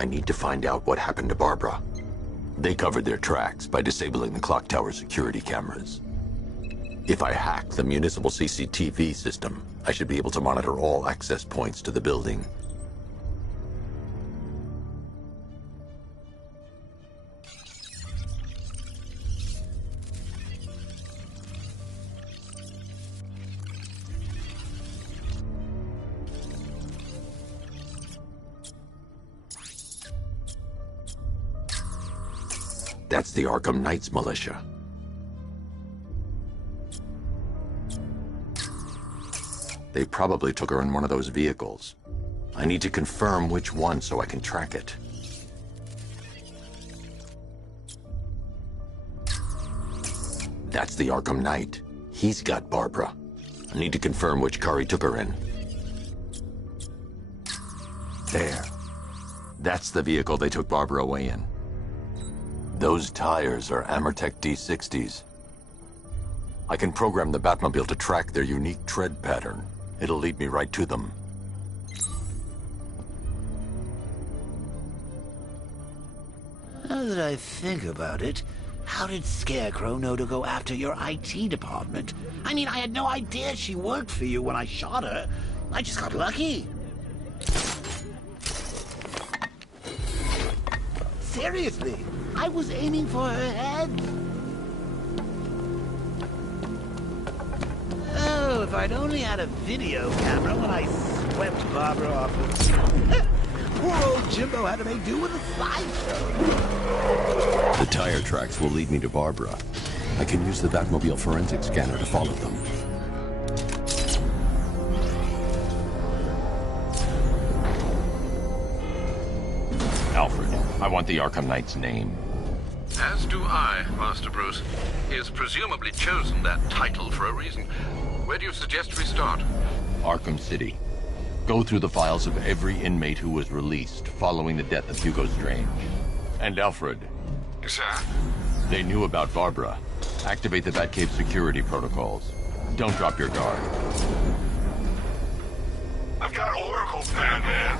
I need to find out what happened to Barbara. They covered their tracks by disabling the clock tower security cameras. If I hack the municipal CCTV system, I should be able to monitor all access points to the building. That's the Arkham Knight's militia. They probably took her in one of those vehicles. I need to confirm which one so I can track it. That's the Arkham Knight. He's got Barbara. I need to confirm which car he took her in. There. That's the vehicle they took Barbara away in. Those tires are Amertech D60s. I can program the Batmobile to track their unique tread pattern. It'll lead me right to them. Now that I think about it, how did Scarecrow know to go after your IT department? I mean, I had no idea she worked for you when I shot her. I just got lucky. Seriously, I was aiming for her head. Oh, if I'd only had a video camera when I swept Barbara off of... Poor old Jimbo had to make do with a slideshow. The tire tracks will lead me to Barbara. I can use the Batmobile forensic scanner to follow them. Alfred, I want the Arkham Knight's name. As do I, Master Bruce. He has presumably chosen that title for a reason. Where do you suggest we start? Arkham City. Go through the files of every inmate who was released following the death of Hugo Strange. And Alfred. Yes, sir. They knew about Barbara. Activate the Batcave security protocols. Don't drop your guard. I've got Oracle, Batman.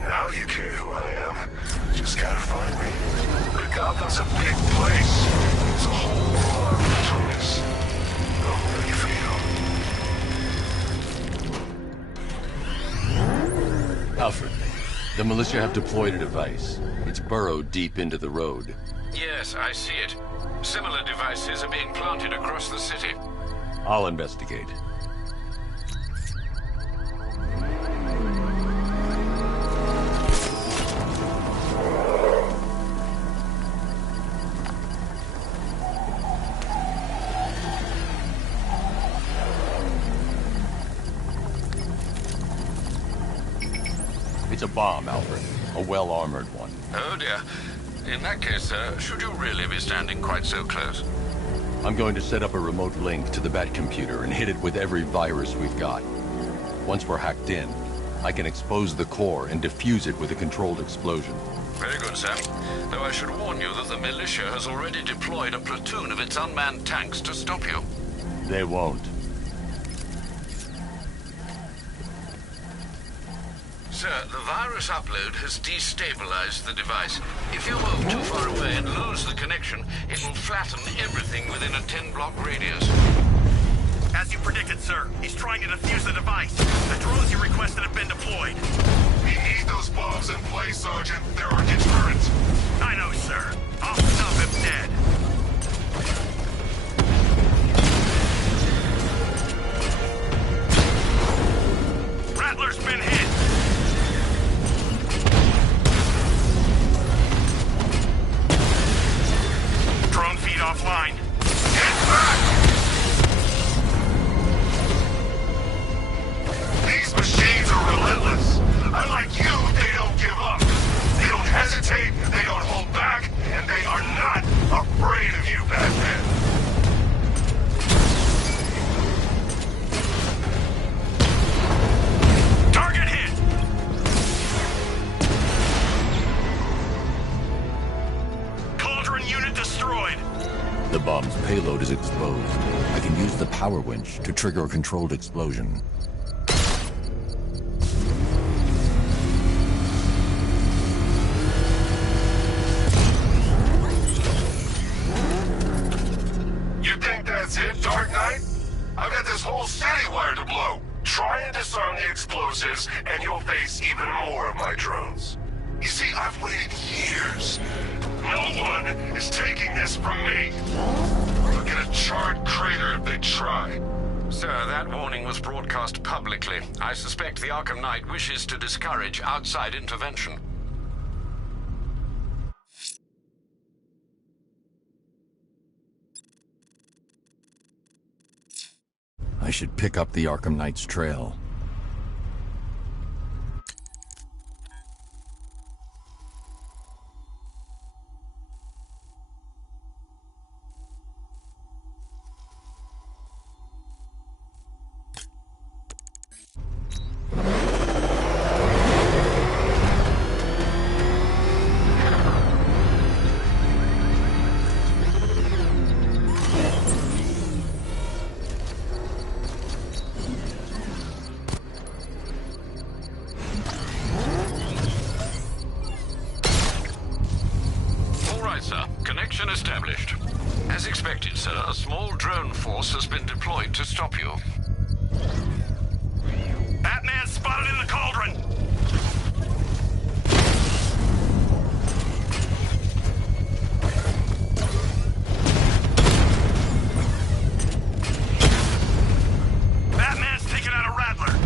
Now you care who I am. Just gotta find me. But Gotham's a big place. There's a whole lot between us. How do you feel? Alfred, the militia have deployed a device. It's burrowed deep into the road. Yes, I see it. Similar devices are being planted across the city. I'll investigate. It's a bomb, Alfred. A well-armored one. Oh dear. In that case, should you really be standing quite so close? I'm going to set up a remote link to the Bat computer and hit it with every virus we've got. Once we're hacked in, I can expose the core and defuse it with a controlled explosion. Very good, sir. Though I should warn you that the militia has already deployed a platoon of its unmanned tanks to stop you. They won't. Sir, the virus upload has destabilized the device. If you move too far away and lose the connection, it will flatten everything within a 10-block radius. As you predicted, sir, he's trying to defuse the device. The drones you requested have been deployed. We need those bombs in place, Sergeant. They're our deterrent. I know, sir. I'll stop him dead. Rattler's been hit. Drone feed offline. Get back! These machines are relentless. Unlike you, they don't give up. They don't hesitate, they don't hold back, and they are not afraid of you, Batman. Target hit! Cauldron unit destroyed. The bomb's payload is exposed. I can use the power winch to trigger a controlled explosion. whole city wired to blow. Try and disarm the explosives, and you'll face even more of my drones. You see, I've waited years. No one is taking this from me. They'll get a charred crater if they try. Sir, that warning was broadcast publicly. I suspect the Arkham Knight wishes to discourage outside intervention. I should pick up the Arkham Knight's trail. Connection established. As expected, sir, a small drone force has been deployed to stop you. Batman spotted in the cauldron! Batman's taken out a Rattler!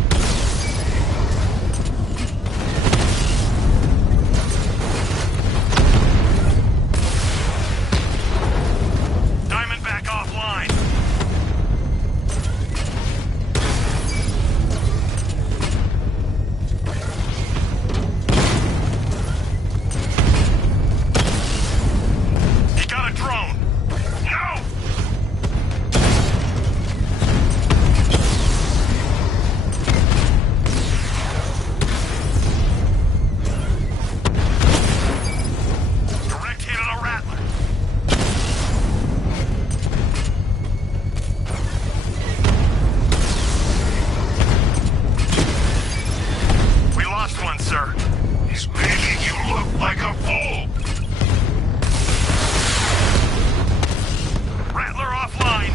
He's making you look like a fool! Rattler offline!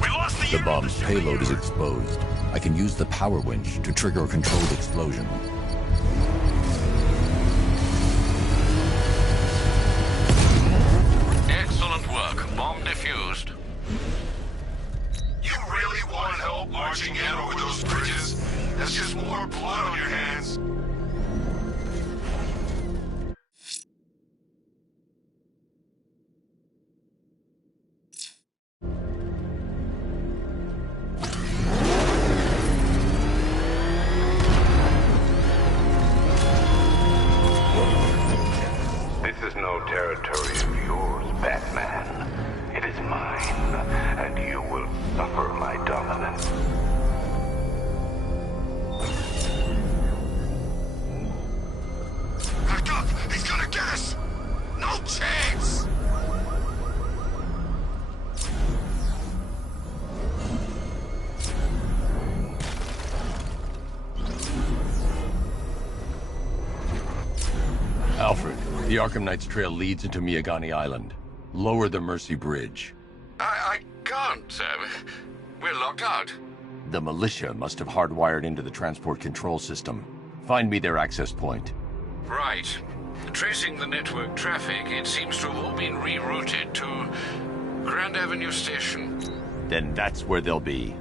We lost the bomb's payload is exposed. I can use the power winch to trigger a controlled explosion. Excellent work. Bomb defused. You really want help marching in over those bridges? That's just more blood on your hands. This is no territory of yours, Batman. It is mine, and you will suffer my dominance. Back up! He's gonna get us! No chance! Alfred, the Arkham Knight's trail leads into Miagani Island. Lower the Mercy Bridge. I can't, sir. We're locked out. The militia must have hardwired into the transport control system. Find me their access point. Right. Tracing the network traffic, it seems to have all been rerouted to Grand Avenue Station. Then that's where they'll be.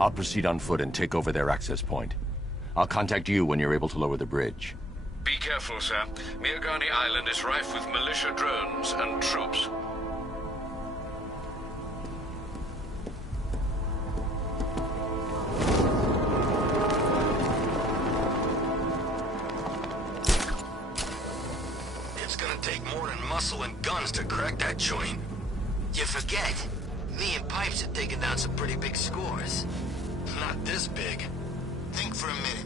I'll proceed on foot and take over their access point. I'll contact you when you're able to lower the bridge. Be careful, sir. Miagani Island is rife with militia drones and troops. It's gonna take more than muscle and guns to crack that joint. You forget, me and Pipes have taken down some pretty big scores. Not this big. Think for a minute.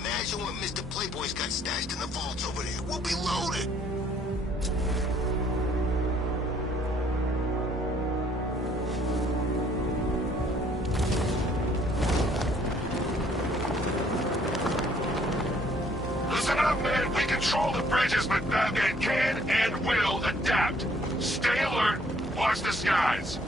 Imagine what Mr. Playboy's got stashed in the vaults over there. We'll be loaded. Listen up, man. We can control the bridges, but Batman can and will adapt. Stay alert. Watch the skies.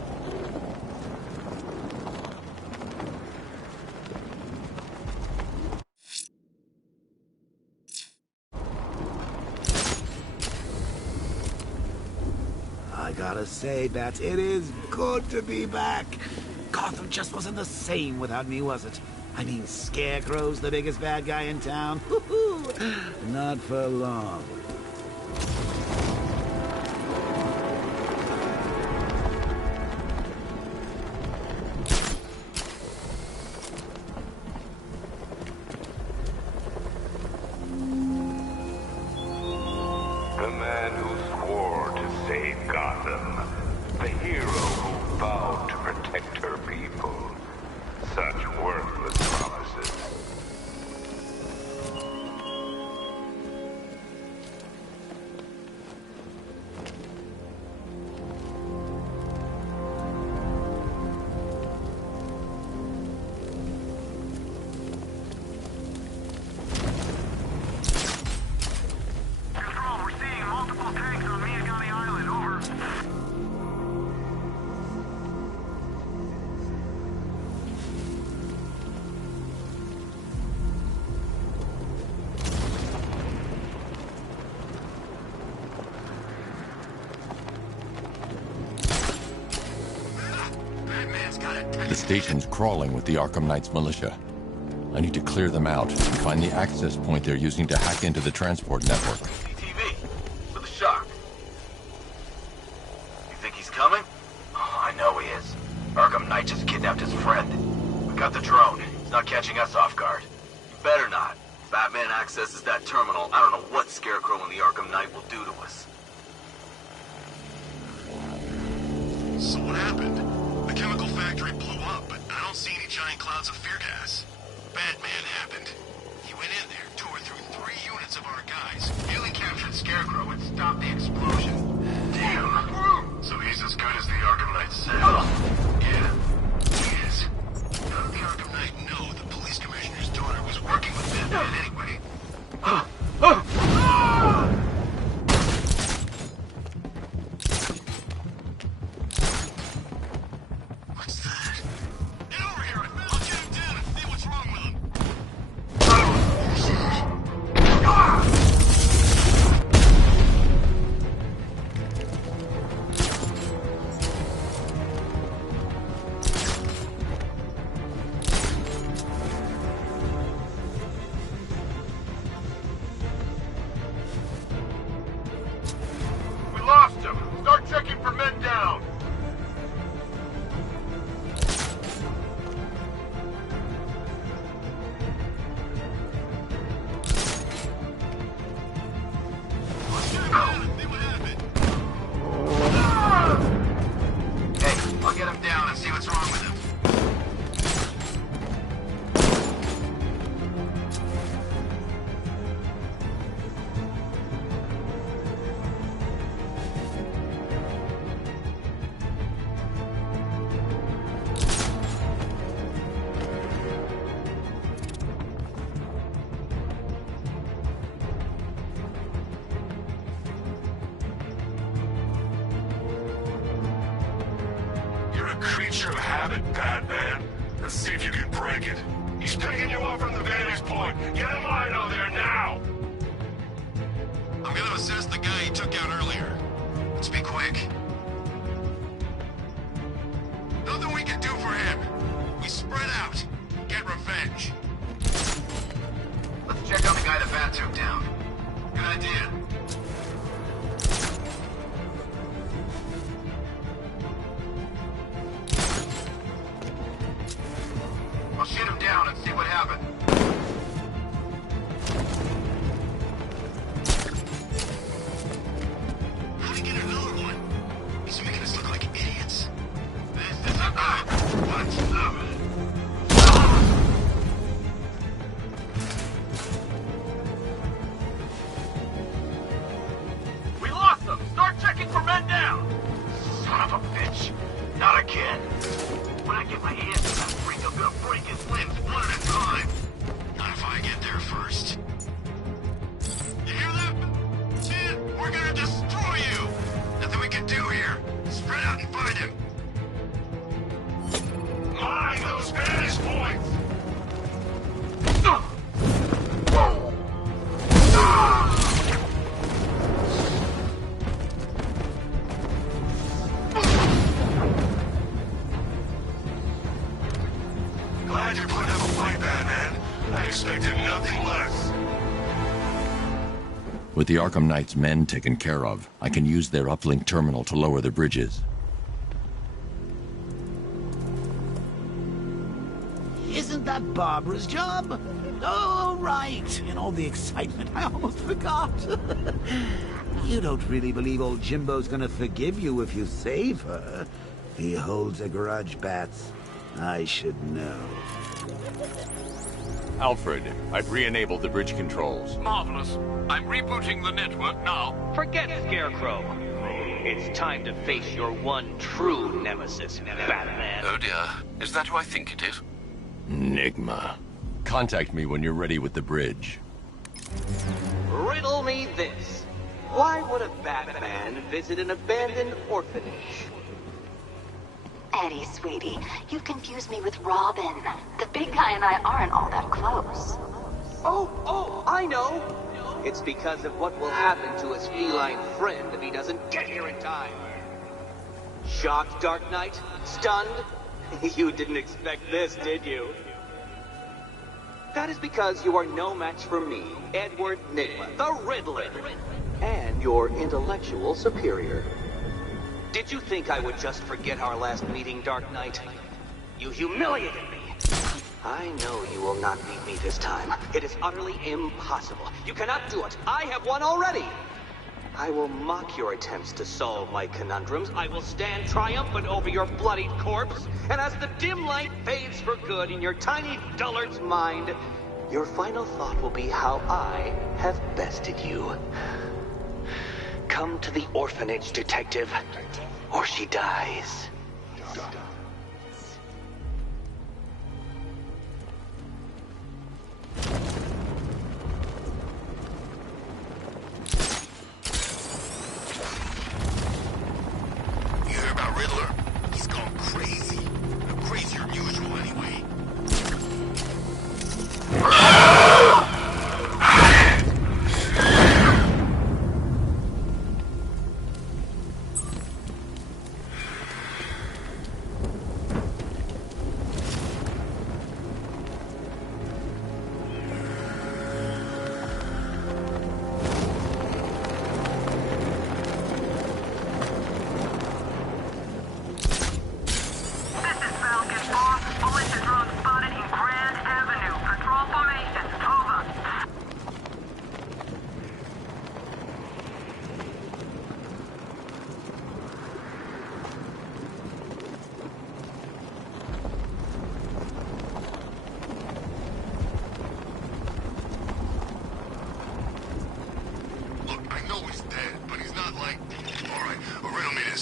I gotta say, Bats, it is good to be back. Gotham just wasn't the same without me, was it? I mean, Scarecrow's the biggest bad guy in town. Not for long. The man who swore to save Gotham. The hero who vowed to protect her people. Such worthless promises. Control, we're seeing multiple tanks on Miyagami Island, over. Batman's got a The station's crawling with the Arkham Knight's militia. I need to clear them out and find the access point they're using to hack into the transport network. TV with a shock. You think he's coming? Oh, I know he is. Arkham Knight just kidnapped his friend. We got the drone. He's not catching us off guard. He better not. Batman accesses that terminal. I don't know what Scarecrow and the Arkham Knight will do to us. So what happened? The chemical factory blew up, but I don't see any giant clouds of fear gas. Batman happened. He went in there, tore through 3 units of our guys, nearly captured Scarecrow and stopped the explosion. Damn. So he's as good as the Arkham Knight said. Yeah, he is. How did the Arkham Knight know the police commissioner's daughter was working with Batman anyway? What's that? Get over here! I'll get him down and see what's wrong with him! We lost him. Start checking for men down. Hey, I'll get him down and see what's wrong with him. You're a creature of habit, Batman. Let's see if you can break it. He's picking you up from the vantage point. Get him line out there now. I'm gonna assess the guy he took out earlier. Let's be quick. Nothing we can do for him. We spread out. Get revenge. Let's check on the guy that Bat took down. Good idea. I'll shoot him down and see what happened. How'd he get another one? He's making us look like idiots. This is a... What? nothing less. With the Arkham Knight's men taken care of, I can use their uplink terminal to lower the bridges. Isn't that Barbara's job? Oh, right. In all the excitement, I almost forgot. You don't really believe old Jimbo's gonna forgive you if you save her. He holds a grudge, Bats. I should know. Alfred, I've re-enabled the bridge controls. Marvelous. I'm rebooting the network now. Forget Scarecrow. It's time to face your one true nemesis, Batman. Oh dear. Is that who I think it is? Enigma. Contact me when you're ready with the bridge. Riddle me this. Why would a Batman visit an abandoned orphanage? Eddie, sweetie, you confused me with Robin. The big guy and I aren't all that close. Oh, I know. It's because of what will happen to his feline friend if he doesn't get here in time. Shocked, Dark Knight? Stunned? You didn't expect this, did you? That is because you are no match for me, Edward Nygma, the Riddler, and your intellectual superior. Did you think I would just forget our last meeting, Dark Knight? You humiliated me. I know you will not beat me this time. It is utterly impossible. You cannot do it. I have won already. I will mock your attempts to solve my conundrums. I will stand triumphant over your bloodied corpse. And as the dim light fades for good in your tiny dullard's mind, your final thought will be how I have bested you. Come to the orphanage, detective, or she dies. You hear about Riddler? He's gone crazy. Crazier than usual, anyway.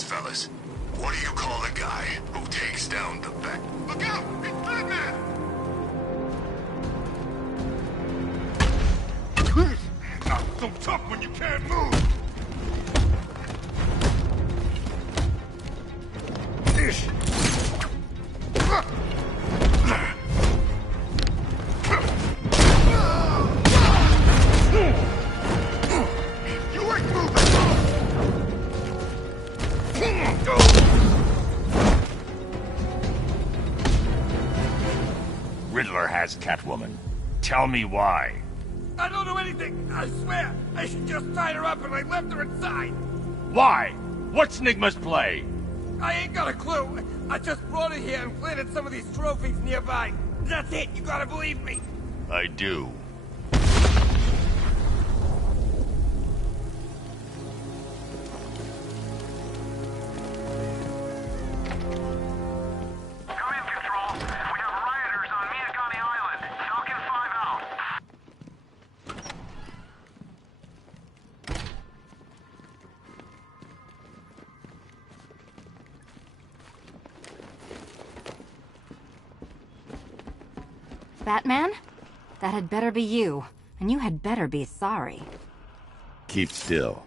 Fellas, what do you call the guy who takes down the Bat? Look out! It's Batman! Don't talk when you can't move! Riddler has Catwoman. Tell me why. I don't know anything, I swear. I just tied her up and I left her inside. Why? What's Nygma's play? I ain't got a clue. I just brought her here and planted some of these trophies nearby. That's it, you gotta believe me. I do. Batman? That had better be you. And you had better be sorry. Keep still.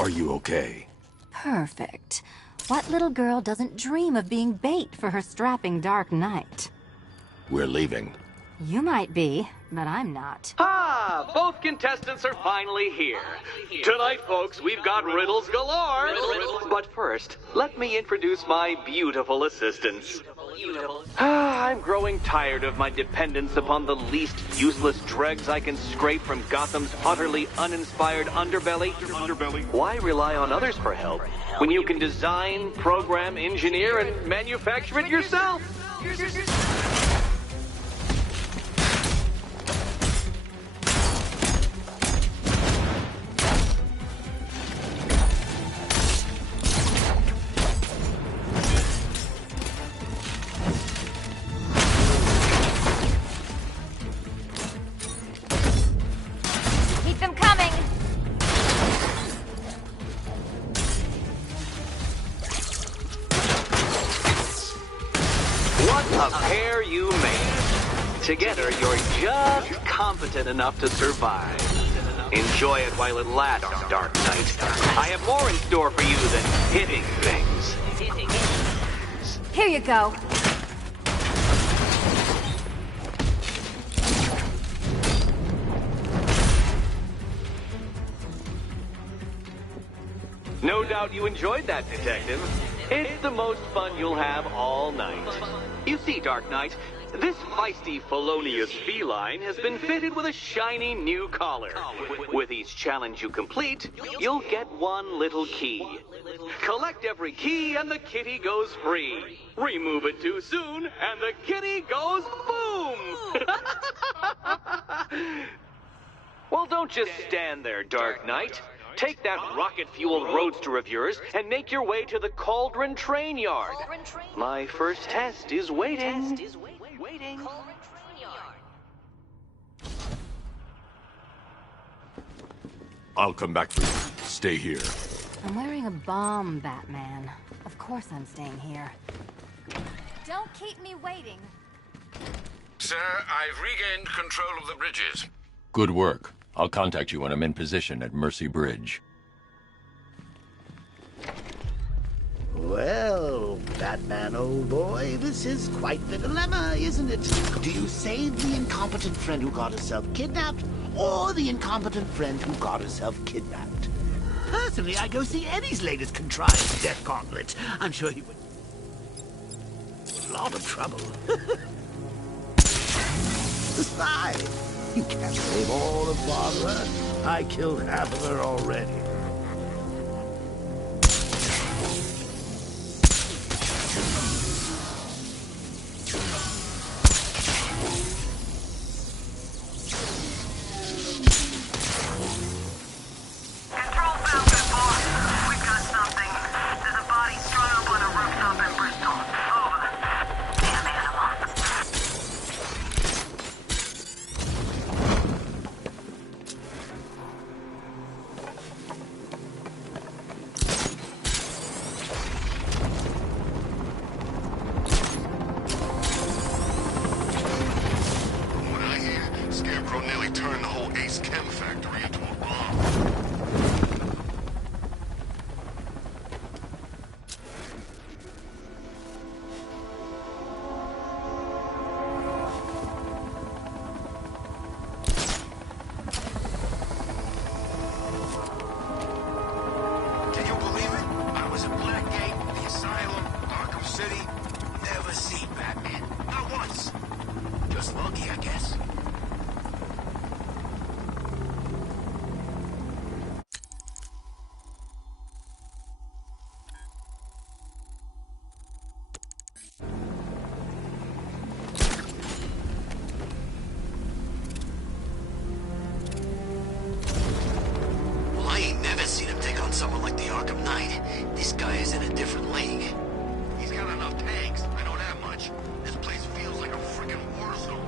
Are you okay? Perfect. What little girl doesn't dream of being bait for her strapping Dark Knight? We're leaving. You might be, but I'm not. Ah, both contestants are finally here. Tonight, folks, we've got riddles galore. But first, let me introduce my beautiful assistants. I'm growing tired of my dependence upon the least useless dregs I can scrape from Gotham's utterly uninspired underbelly. Why rely on others for help when you can design, program, engineer, and manufacture it yourself? Together, you're just competent enough to survive. Enjoy it while it lasts, Dark Knight. I have more in store for you than hitting things. Here you go. No doubt you enjoyed that, Detective. It's the most fun you'll have all night. You see, Dark Knight, this feisty, felonious feline has been fitted with a shiny new collar. With each challenge you complete, you'll get one little key. Collect every key and the kitty goes free. Remove it too soon and the kitty goes boom! Well, don't just stand there, Dark Knight. Take that rocket-fueled roadster of yours and make your way to the Cauldron Train Yard. My first test is waiting. I'll come back for you. Stay here. I'm wearing a bomb, Batman. Of course I'm staying here. Don't keep me waiting. Sir, I've regained control of the bridges. Good work. I'll contact you when I'm in position at Mercy Bridge. Well, Batman, old boy, this is quite the dilemma, isn't it? Do you save the incompetent friend who got herself kidnapped, or the incompetent friend who got herself kidnapped? Personally, I go see Eddie's latest contrived death gauntlet. I'm sure he would... A lot of trouble. Besides, you can't save all of Barbara. I killed half of her already. Someone like the Arkham Knight. This guy is in a different league. He's got enough tanks, I know that much. This place feels like a freaking war zone.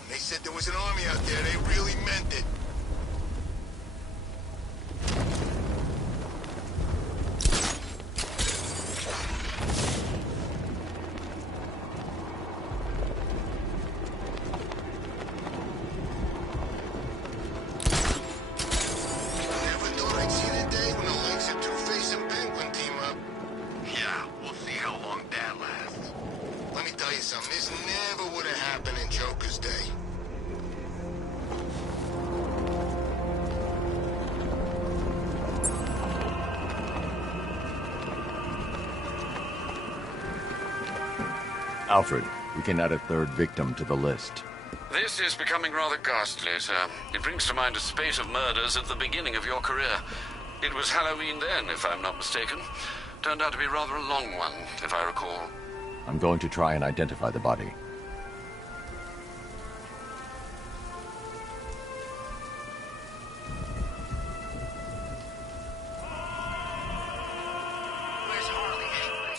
When they said there was an army out there, they really meant it. This never would have happened in Joker's day. Alfred, we can add a third victim to the list. This is becoming rather ghastly, sir. It brings to mind a spate of murders at the beginning of your career. It was Halloween then, if I'm not mistaken. Turned out to be rather a long one, if I recall. I'm going to try and identify the body. Where's Harley anyway?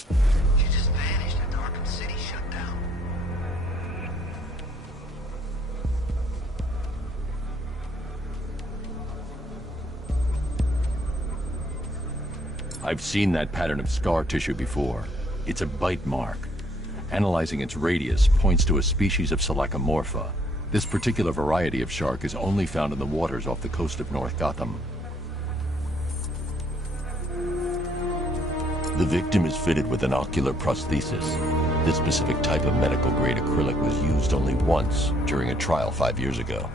She just vanished after Arkham City shut down. I've seen that pattern of scar tissue before. It's a bite mark. Analyzing its radius points to a species of Selachomorpha. This particular variety of shark is only found in the waters off the coast of North Gotham. The victim is fitted with an ocular prosthesis. This specific type of medical-grade acrylic was used only once during a trial 5 years ago.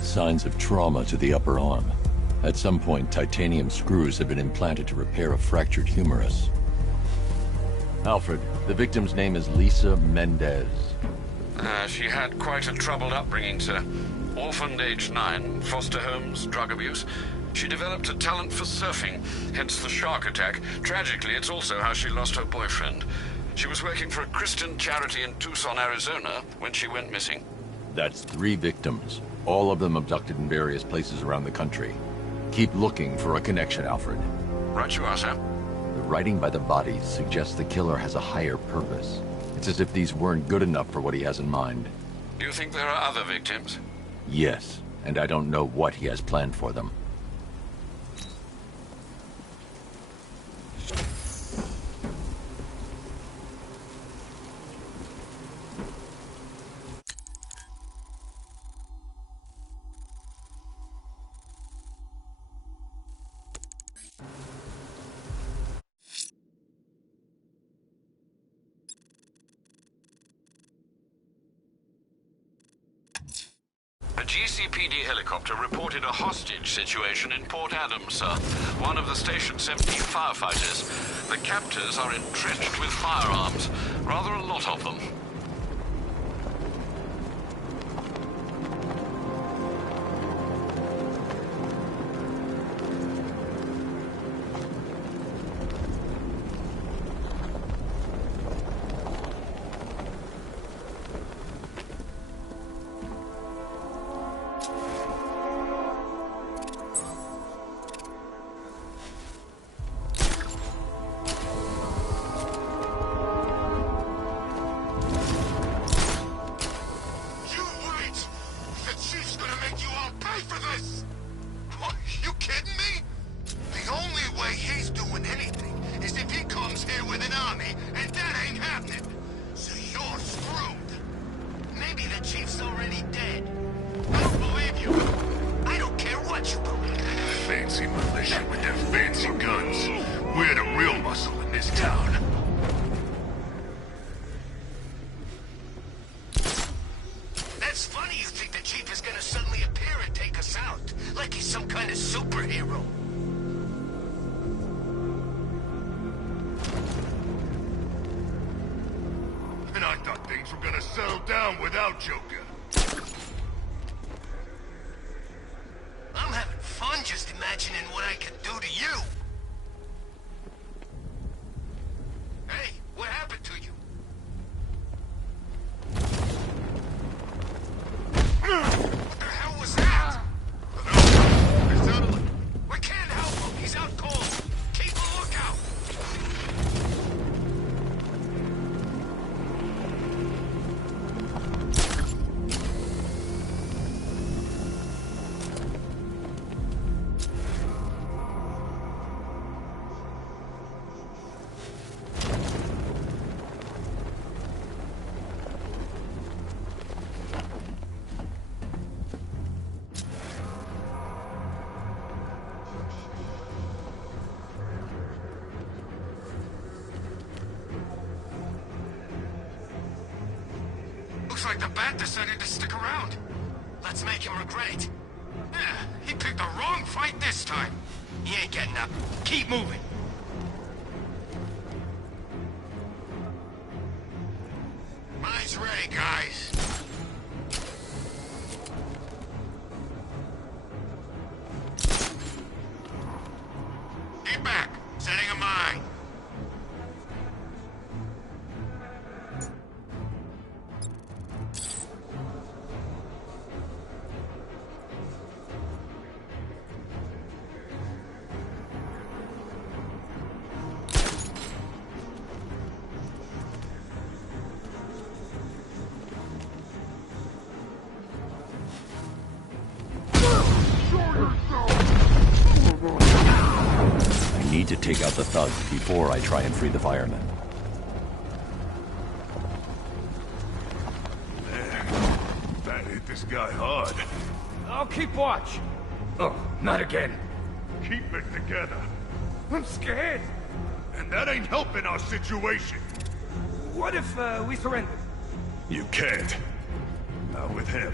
Signs of trauma to the upper arm. At some point, titanium screws have been implanted to repair a fractured humerus. Alfred, the victim's name is Lisa Mendez. She had quite a troubled upbringing, sir. Orphaned aged 9, foster homes, drug abuse. She developed a talent for surfing, hence the shark attack. Tragically, it's also how she lost her boyfriend. She was working for a Christian charity in Tucson, Arizona, when she went missing. That's 3 victims, all of them abducted in various places around the country. Keep looking for a connection, Alfred. Right you are, sir. The writing by the bodies suggests the killer has a higher purpose. It's as if these weren't good enough for what he has in mind. Do you think there are other victims? Yes, and I don't know what he has planned for them. A GCPD helicopter reported a hostage situation in Port Adams, sir. One of the Station 17 firefighters. The captors are entrenched with firearms. Rather a lot of them. Looks like the Bat decided to stick around. Let's make him regret it. Yeah, he picked the wrong fight this time. He ain't getting up. Keep moving. Mine's ready, guys. Get back. Setting a mine. I need to take out the thugs before I try and free the firemen. That hit this guy hard. I'll keep watch. Oh, not again. Keep it together. I'm scared. And that ain't helping our situation. What if, we surrender? You can't. Not with him.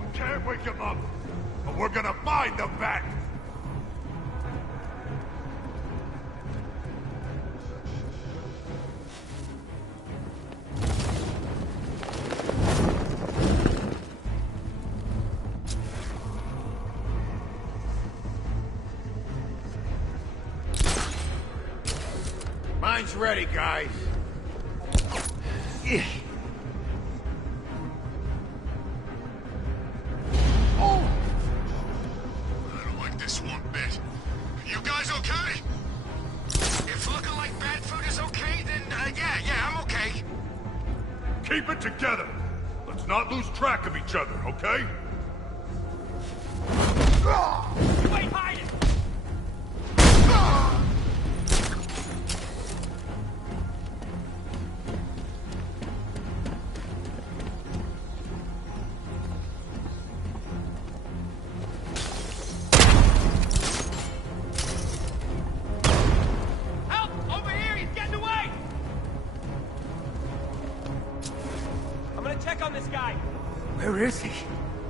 We can't wake him up. But we're gonna find the Bat. Mine's ready, guys. I don't like this one bit. You guys okay? If looking like bad food is okay, then, yeah, I'm okay. Keep it together. Let's not lose track of each other, okay? Wait, hide it! Check on this guy. Where is he?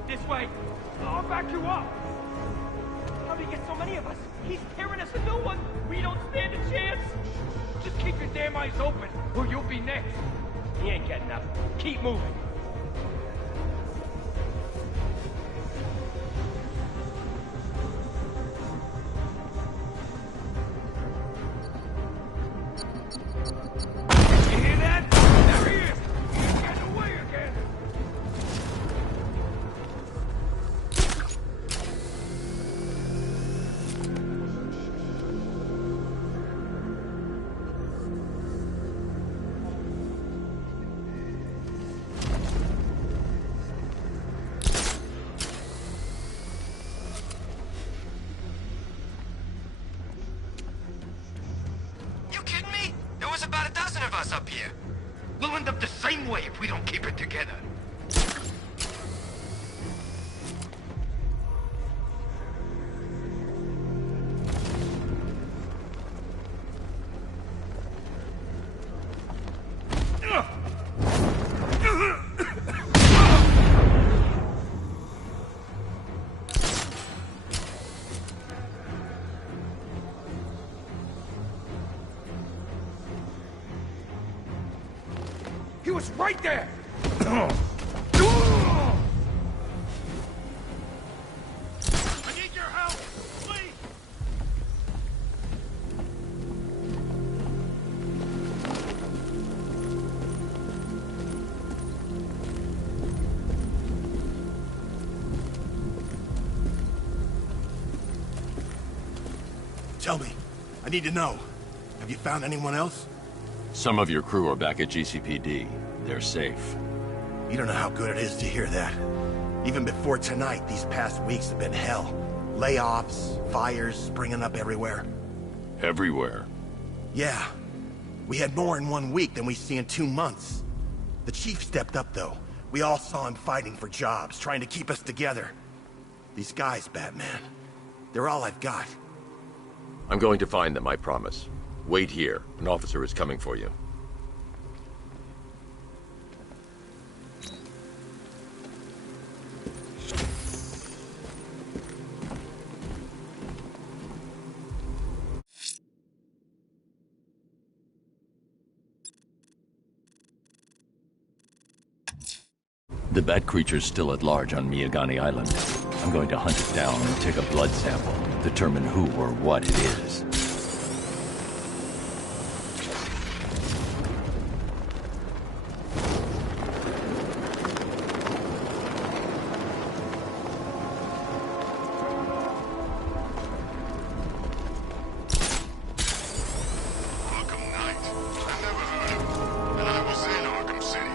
This way. I'll back you up. How did he get so many of us? He's tearing us a new one. We don't stand a chance. Just keep your damn eyes open, or you'll be next. He ain't getting up. Keep moving. You hear that? There he is. He's getting away again. You kidding me? There was about a dozen of us up here. We'll end up the same way if we don't keep it together. He was right there! I need your help, please! Tell me. I need to know. Have you found anyone else? Some of your crew are back at GCPD. They're safe. You don't know how good it is to hear that. Even before tonight, these past weeks have been hell. Layoffs, fires springing up everywhere. Everywhere. Yeah. We had more in 1 week than we see in 2 months. The chief stepped up, though. We all saw him fighting for jobs, trying to keep us together. These guys, Batman, they're all I've got. I'm going to find them, I promise. Wait here. An officer is coming for you. The bat creature's still at large on Miyagani Island. I'm going to hunt it down and take a blood sample, determine who or what it is. Arkham Knight. I never heard of him, and I was in Arkham City.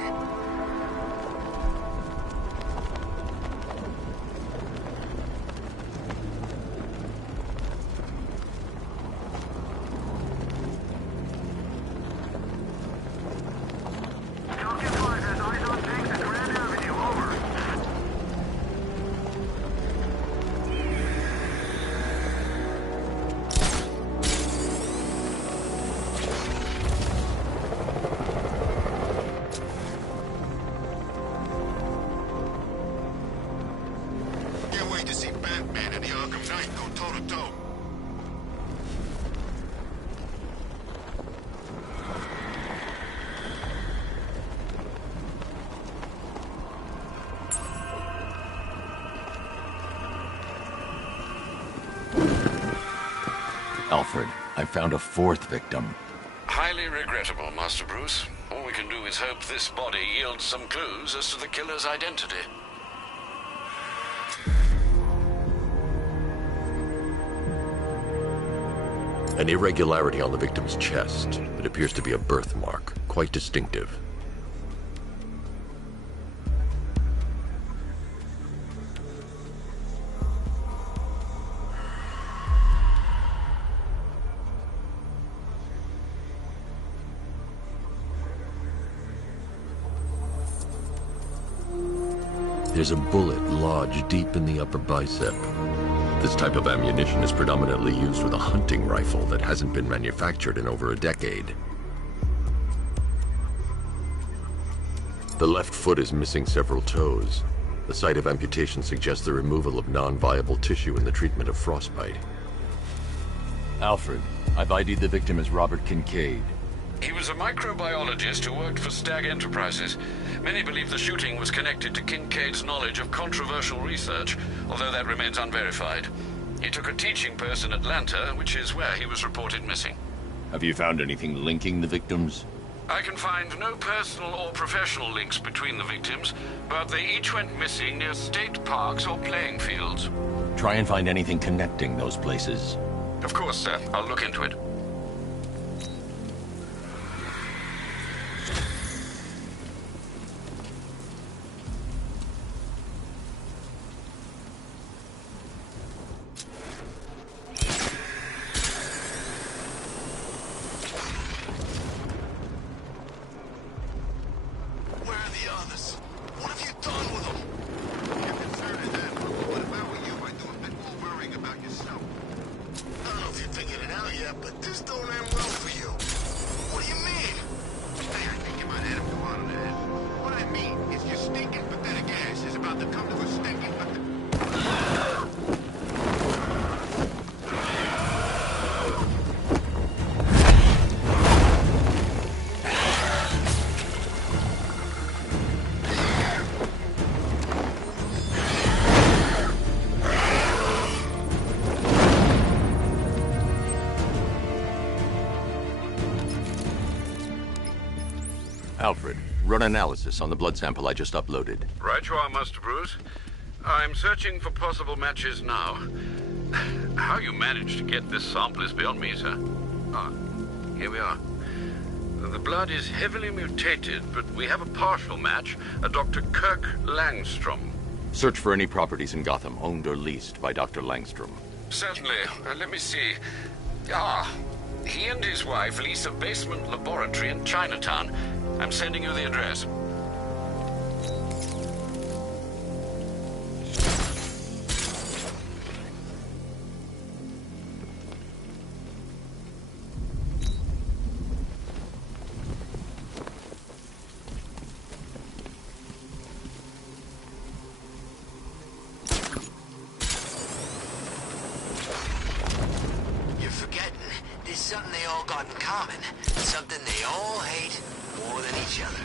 Can't wait to see Batman and the Arkham Knight go toe-to-toe. Alfred, I found a fourth victim. Highly regrettable, Master Bruce. All we can do is hope this body yields some clues as to the killer's identity. An irregularity on the victim's chest. It appears to be a birthmark, quite distinctive. There's a bullet lodged deep in the upper bicep. This type of ammunition is predominantly used with a hunting rifle that hasn't been manufactured in over a decade. The left foot is missing several toes. The site of amputation suggests the removal of non-viable tissue in the treatment of frostbite. Alfred, I've ID'd the victim as Robert Kincaid. He was a microbiologist who worked for Stag Enterprises. Many believe the shooting was connected to Kincaid's knowledge of controversial research, although that remains unverified. He took a teaching post in Atlanta, which is where he was reported missing. Have you found anything linking the victims? I can find no personal or professional links between the victims, but they each went missing near state parks or playing fields. Try and find anything connecting those places. Of course, sir. I'll look into it. But this don't end well for you. What do you mean? Hey, I think you might have him come out of the head. What I mean is your stinking pathetic ass is about to come to a stinking pathetic... Alfred, run analysis on the blood sample I just uploaded. Right you are, Master Bruce. I'm searching for possible matches now. How you managed to get this sample is beyond me, sir. Ah, here we are. The blood is heavily mutated, but we have a partial match, a Dr. Kirk Langstrom. Search for any properties in Gotham owned or leased by Dr. Langstrom. Certainly. Let me see. Ah, he and his wife lease a basement laboratory in Chinatown. I'm sending you the address. You're forgetting there's something they all got in common. Something they all hate more than each other.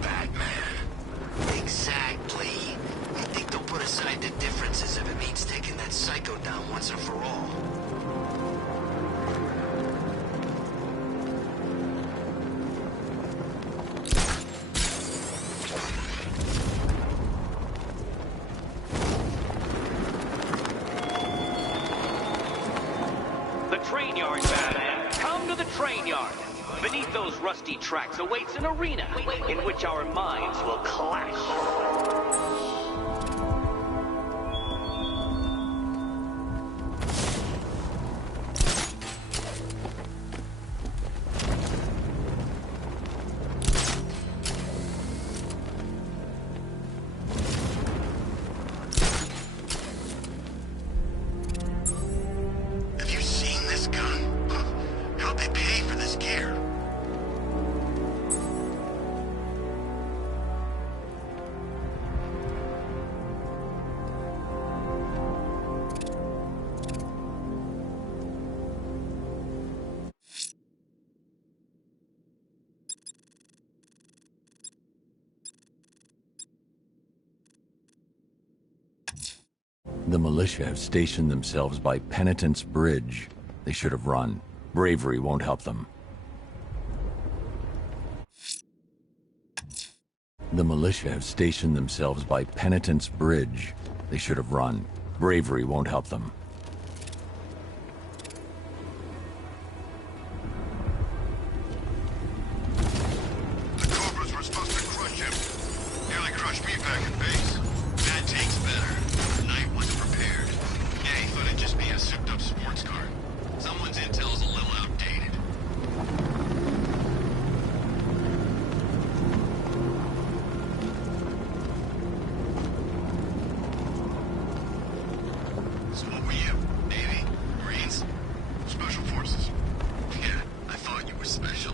Batman. Exactly. once and for all. The train yard, Batman. Come to the train yard. Beneath those rusty tracks awaits an arena in which our minds will clash. Have you seen this gun? How'd they pay for this gear? The militia have stationed themselves by Penitence Bridge. They should have run. Bravery won't help them. The militia have stationed themselves by Penitence Bridge. They should have run. Bravery won't help them. The Cobras were supposed to crush him. Nearly crushed me back at base. That takes better. Knight wasn't prepared. Yeah, he thought it'd just be a souped-up sports car. Someone's intel's a little outdated. So what were you? Navy? Marines? Special Forces? Yeah, I thought you were special.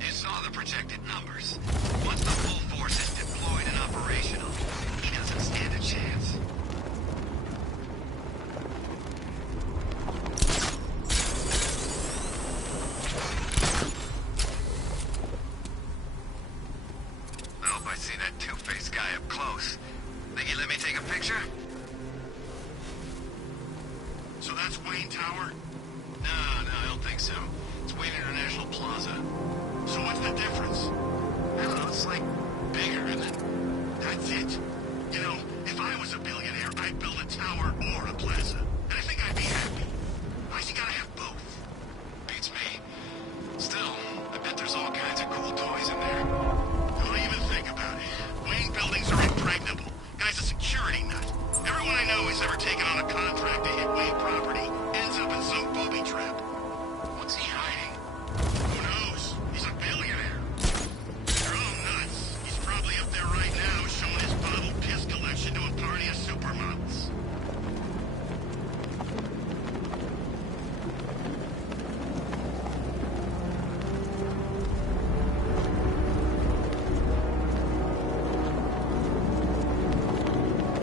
You saw the projected numbers. Once the full force is deployed and operational, he doesn't stand a chance. I hope I see that two-faced guy up close. Think you let me take a picture? So that's Wayne Tower? No, I don't think so. It's Wayne International Plaza. So what's the difference? I don't know, it's like bigger, isn't it? That's it. You know, if I was a billionaire, I'd build a tower or a plaza. And I think I'd be happy. Why's he gotta have both? Beats me. Still, I bet there's all kinds of cool toys in there. Don't even think about it. Wayne buildings are impregnable. Guy's a security nut. Everyone I know who's ever taken on a contract to hit Wayne property ends up in some booby trap. What's he hiding? Who knows? He's a billionaire. They're all nuts. He's probably up there right now showing his bottled piss collection to a party of supermodels.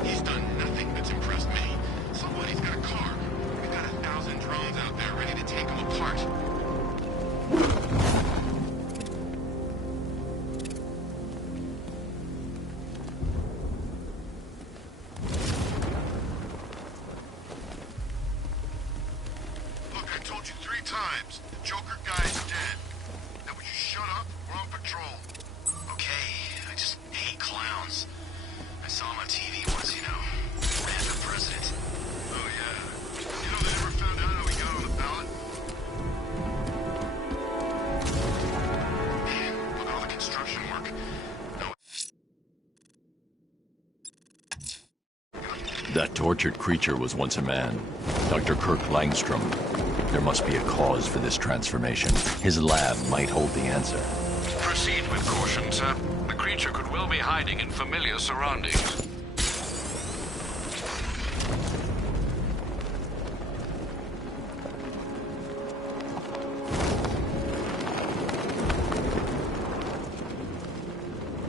He's done nothing that's impressed me. Somebody's got a car. We've got 1,000 drones out there ready to take him apart. Look, I told you 3 times. The Joker guy's dead. Now would you shut up? We're on patrol. Okay, I just hate clowns. I saw him on TV once, you know. Ran for president. Oh, yeah. You know they never found out how he got on the ballot? Man, look at all the construction work. No. That tortured creature was once a man. Dr. Kirk Langstrom. There must be a cause for this transformation. His lab might hold the answer. Proceed with caution, sir. The creature could well be hiding in familiar surroundings.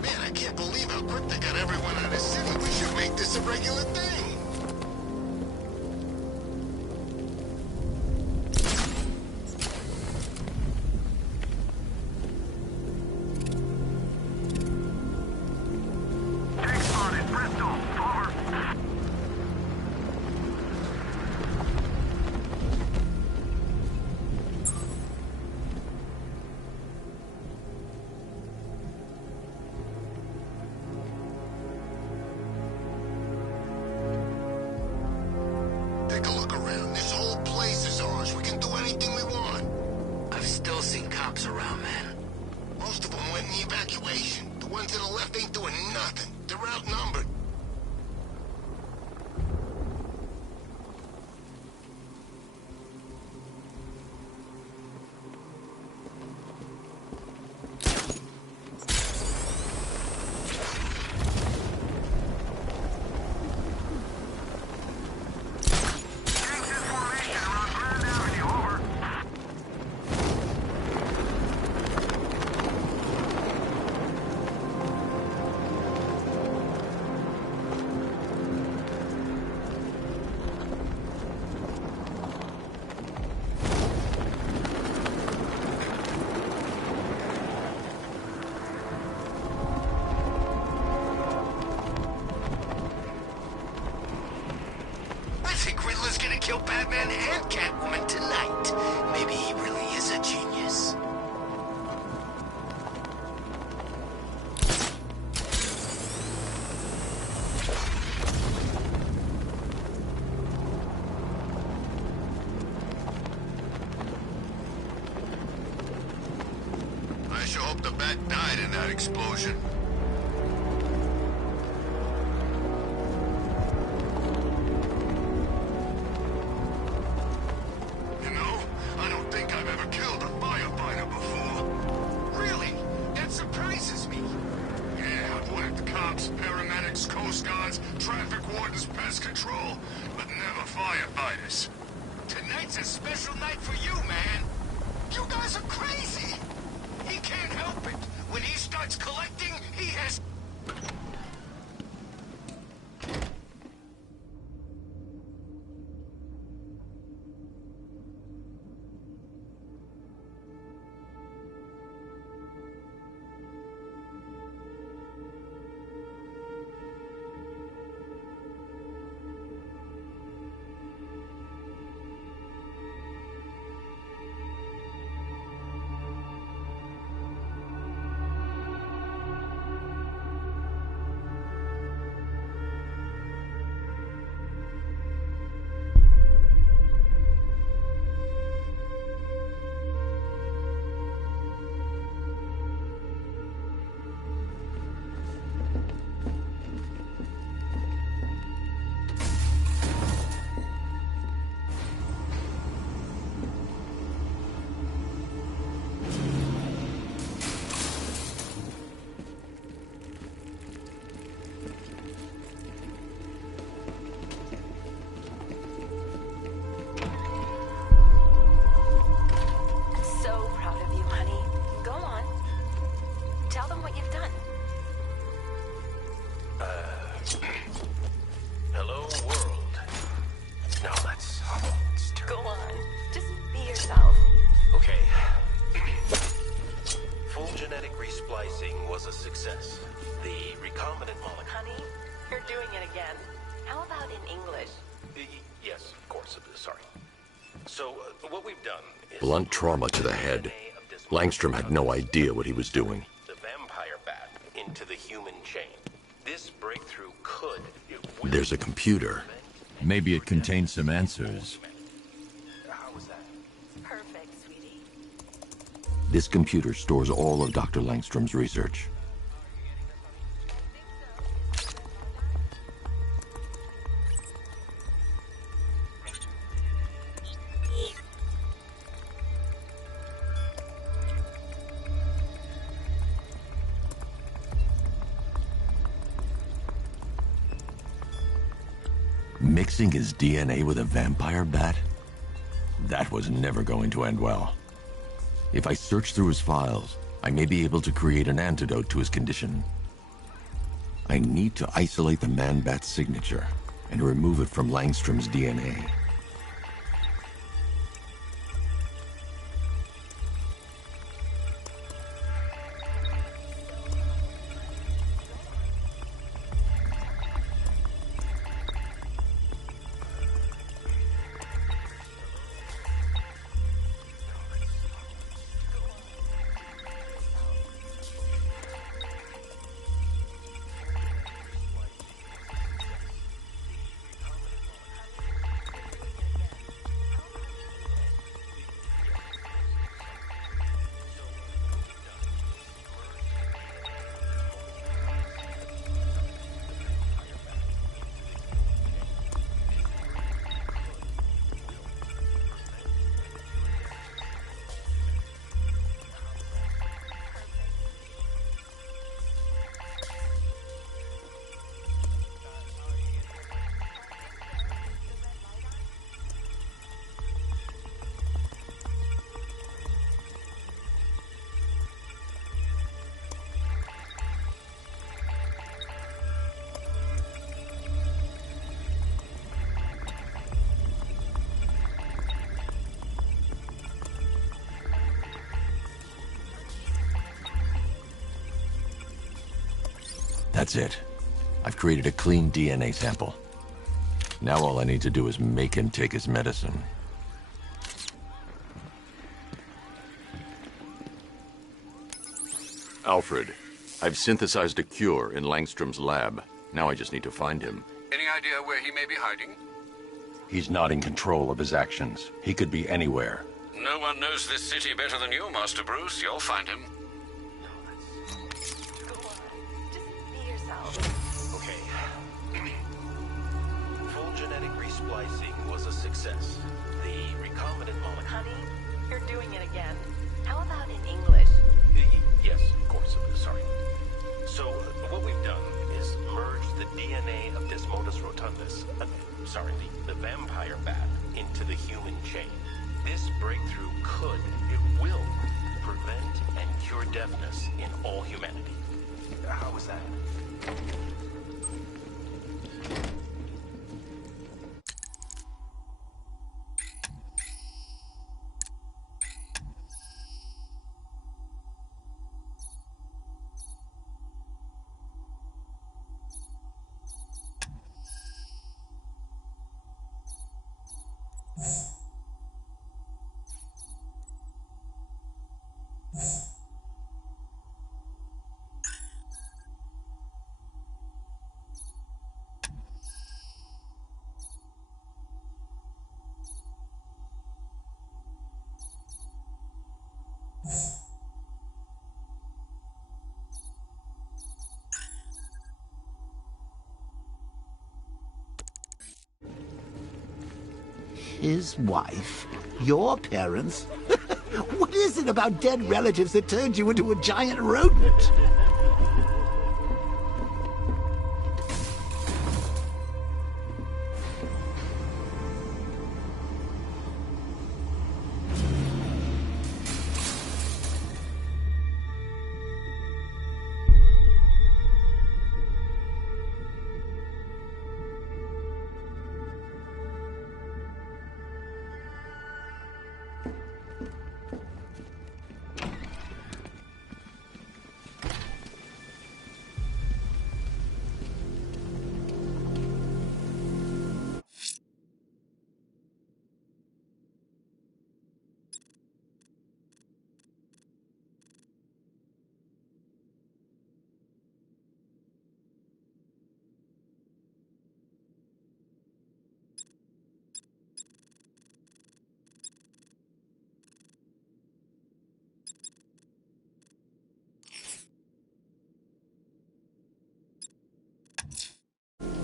Man, I can't believe how quick they got everyone out of the city. We should make this a regular thing. They're outnumbered. Kill Batman and Catwoman tonight. Maybe he really is a genius. I sure hope the Bat died in that explosion. Tonight's a special night for you, man. You guys are crazy. He can't help it. When he starts collecting, he has... was a success. The recombinant molecule... Honey, you're doing it again. How about in English? Yes, of course. Sorry. So, what we've done is... Blunt trauma to the head. Langstrom had no idea what he was doing. The vampire bat into the human chain. This breakthrough could... There's a computer. Maybe it contains some answers. How was that? Perfect, sweetie. This computer stores all of Dr. Langstrom's research. Mixing his DNA with a vampire bat? That was never going to end well. If I search through his files, I may be able to create an antidote to his condition. I need to isolate the man-bat's signature and remove it from Langstrom's DNA. That's it. I've created a clean DNA sample. Now all I need to do is make him take his medicine. Alfred, I've synthesized a cure in Langstrom's lab. Now I just need to find him. Any idea where he may be hiding? He's not in control of his actions. He could be anywhere. No one knows this city better than you, Master Bruce. You'll find him. Okay. Full genetic resplicing was a success. The recombinant molecule... Honey, you're doing it again. How about in English? Yes, of course. Sorry. So, what we've done is merge the DNA of Desmodus rotundus, the vampire bat, into the human chain. This breakthrough it will, prevent and cure deafness in all humanity. How was that? His wife? Your parents? What is it about dead relatives that turned you into a giant rodent?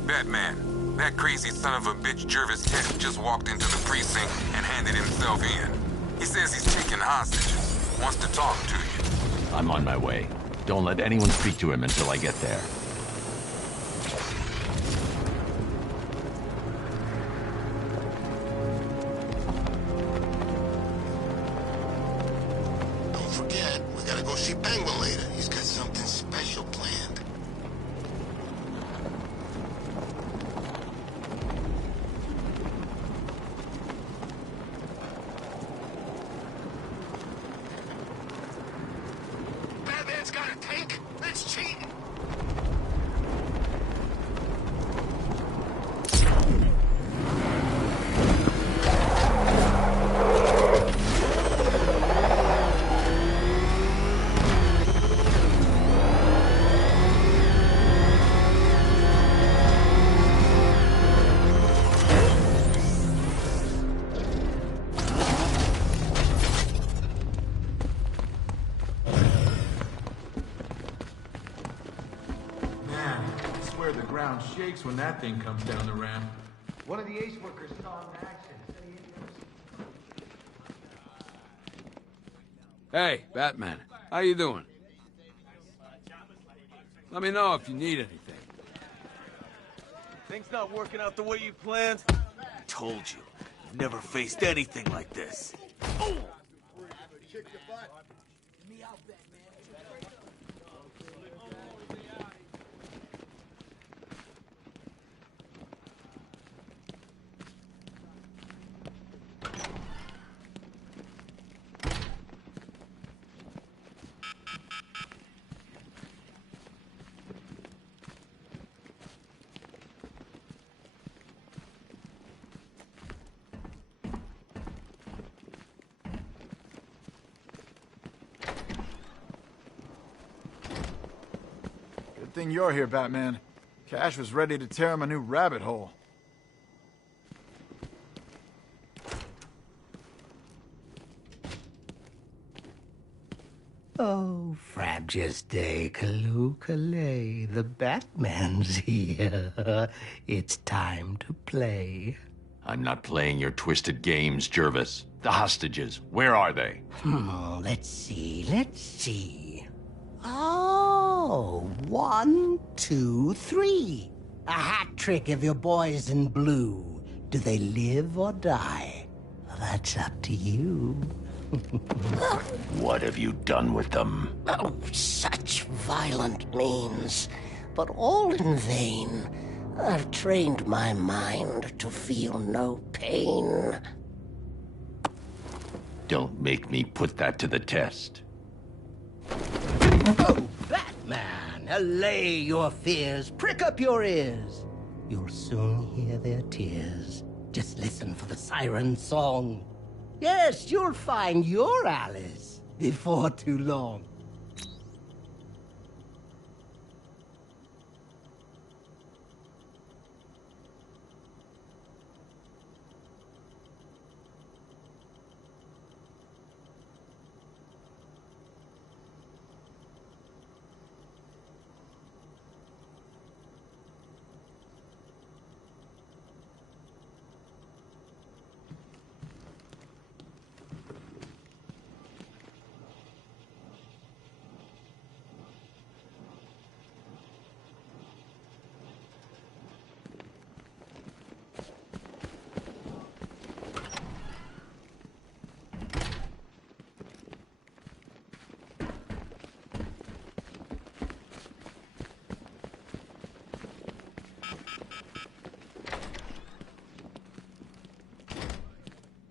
Batman, that crazy son of a bitch Jervis Kent just walked into the precinct and handed himself in. He says he's taking hostages, wants to talk to you. I'm on my way. Don't let anyone speak to him until I get there. Don't forget, we gotta go see Penguin later. He's got something special planned. Batman's got a tank? That's cheating. The ground shakes when that thing comes down the ramp. One of the ace workers saw him in action. Said he Hey, Batman. How you doing? Let me know if you need anything. Things not working out the way you planned? Told you. You've never faced anything like this. Oh! thing you're here, Batman. Cash was ready to tear him a new rabbit hole. Oh, Frabjous Day, Kaloo-Kalay, the Batman's here. It's time to play. I'm not playing your twisted games, Jervis. The hostages, where are they? Let's see. Oh, 1, 2, 3. A hat trick of your boys in blue. Do they live or die? That's up to you. What have you done with them? Oh, such violent means, but all in vain. I've trained my mind to feel no pain. Don't make me put that to the test. Oh, Batman, allay your fears, prick up your ears. You'll soon hear their tears. Just listen for the siren song. Yes, you'll find your Alice before too long.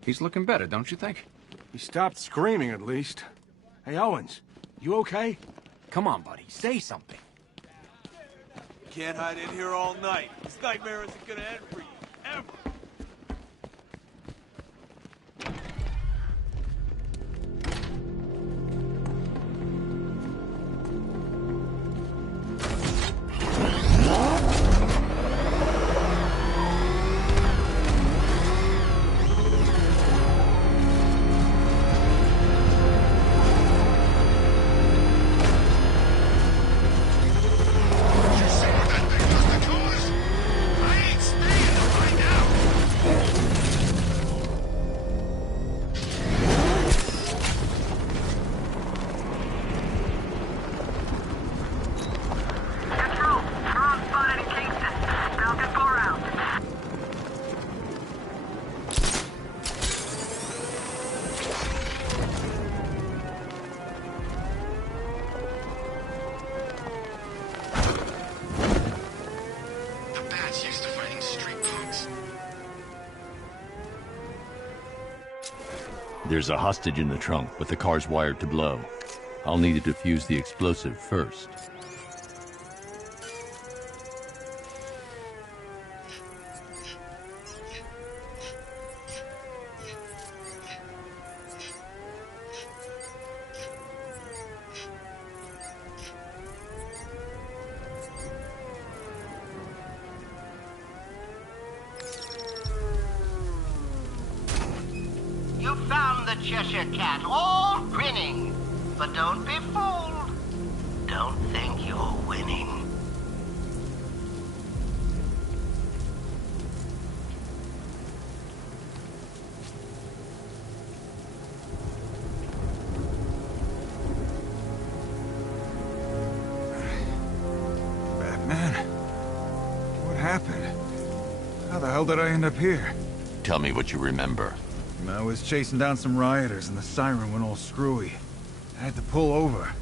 He's looking better, don't you think? He stopped screaming, at least. Hey, Owens, you okay? Come on, buddy, say something. Can't hide in here all night. This nightmare isn't gonna end for you, ever. There's a hostage in the trunk, but the car's wired to blow. I'll need to defuse the explosive first. You found the Cheshire Cat, all grinning. But don't be fooled. Don't think you're winning. Batman? What happened? How the hell did I end up here? Tell me what you remember. I was chasing down some rioters and the siren went all screwy. I had to pull over.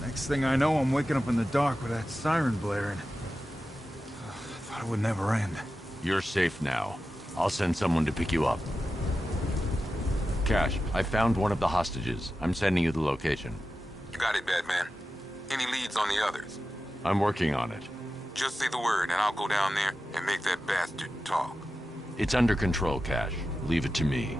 Next thing I know, I'm waking up in the dark with that siren blaring. I thought it would never end. You're safe now. I'll send someone to pick you up. Cash, I found one of the hostages. I'm sending you the location. You got it, Batman. Any leads on the others? I'm working on it. Just say the word and I'll go down there and make that bastard talk. It's under control, Cash. Leave it to me.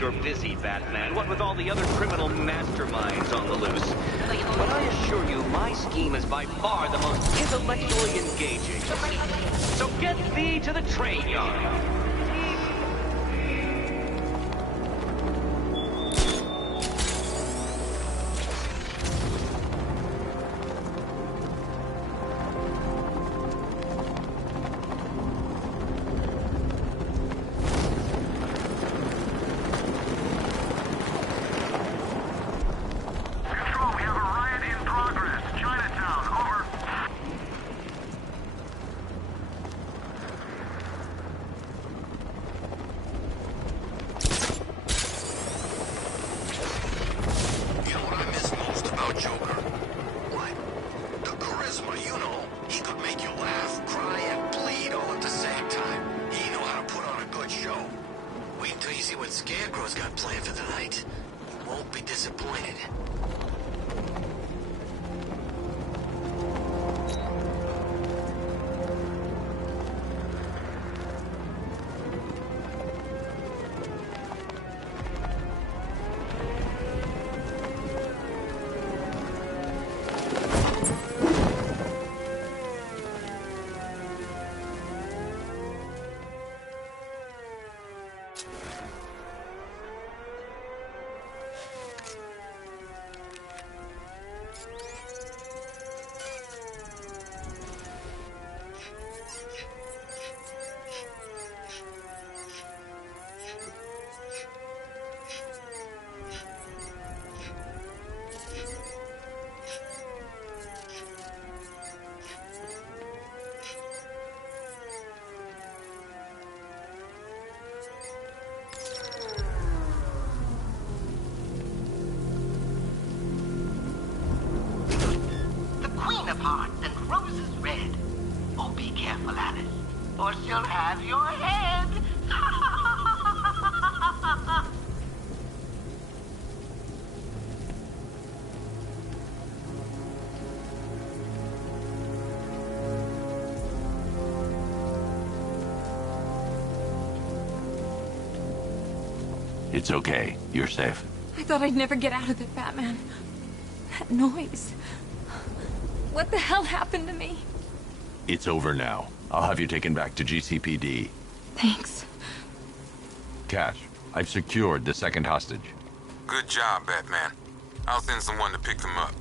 you're busy, Batman. What with all the other criminal masterminds on the loose. But I assure you, my scheme is by far the most intellectually engaging. So get thee to the train yard. Of hearts and roses red. Oh, be careful, Alice, or she'll have your head. It's okay. You're safe. I thought I'd never get out of it, Batman. That noise. What the hell happened to me? It's over now. I'll have you taken back to GCPD. Thanks. Cash, I've secured the second hostage. Good job, Batman. I'll send someone to pick them up.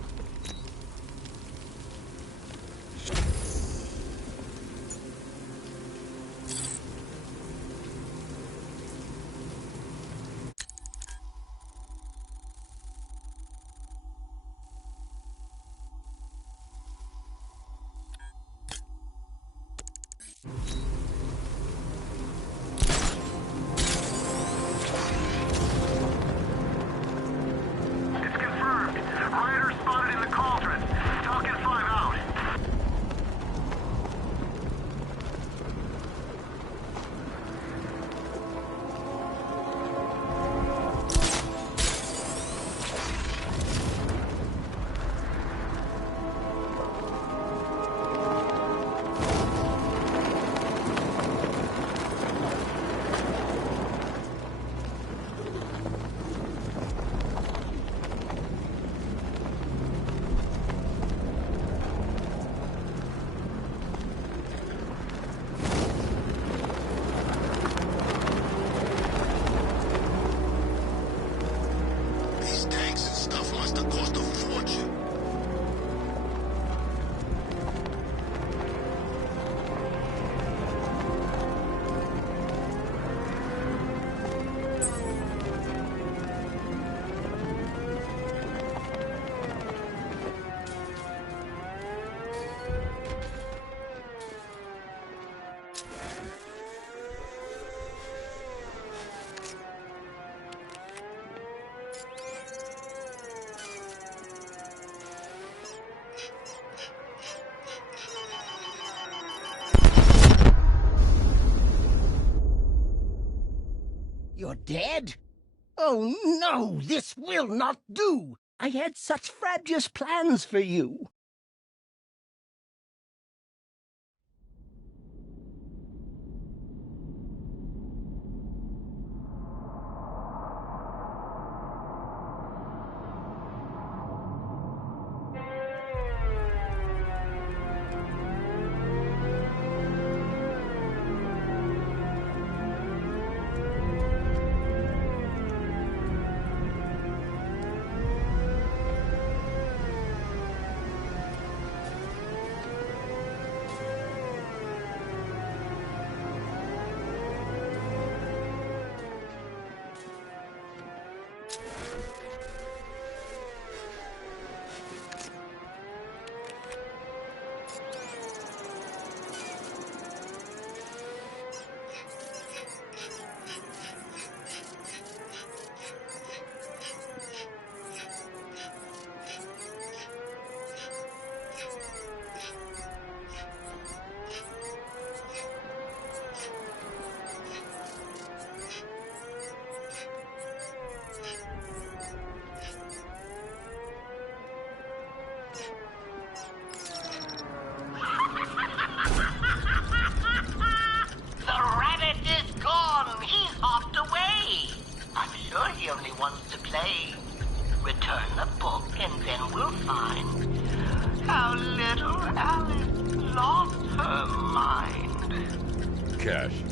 You're dead? Oh no, this will not do. I had such fabulous plans for you.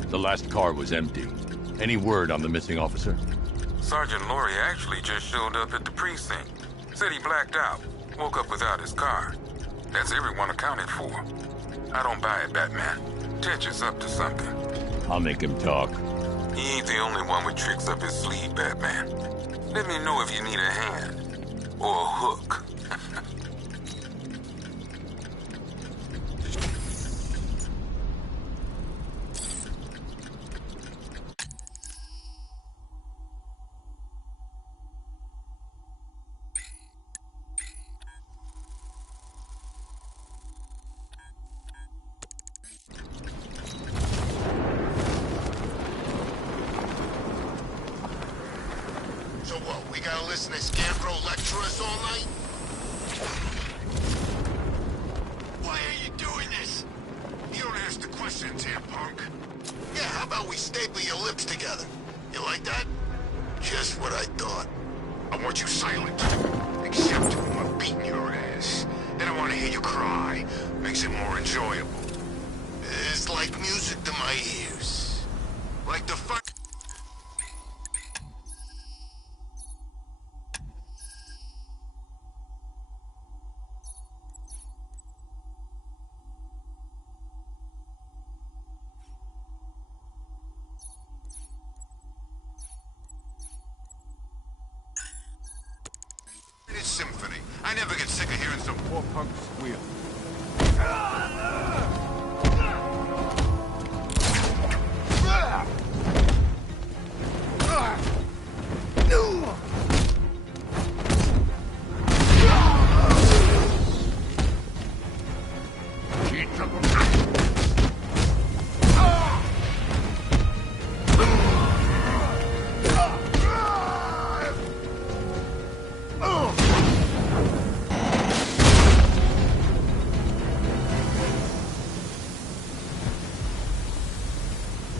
The last car was empty. Any word on the missing officer? Sergeant Laurie actually just showed up at the precinct. Said he blacked out. Woke up without his car. That's everyone accounted for. I don't buy it, Batman. Tetch is up to something. I'll make him talk. He ain't the only one with tricks up his sleeve, Batman. Let me know if you need a hand. Or a hook. So what, we gotta listen to Scarecrow lecture us all night? Why are you doing this? You don't ask the questions here, punk. Yeah, how about we staple your lips together? You like that? Just what I thought. I want you silent. Except when I'm beating your ass. Then I want to hear you cry. Makes it more enjoyable. It's like music to my ears. Like the fun. Symphony. I never get sick of hearing some poor punk squeal.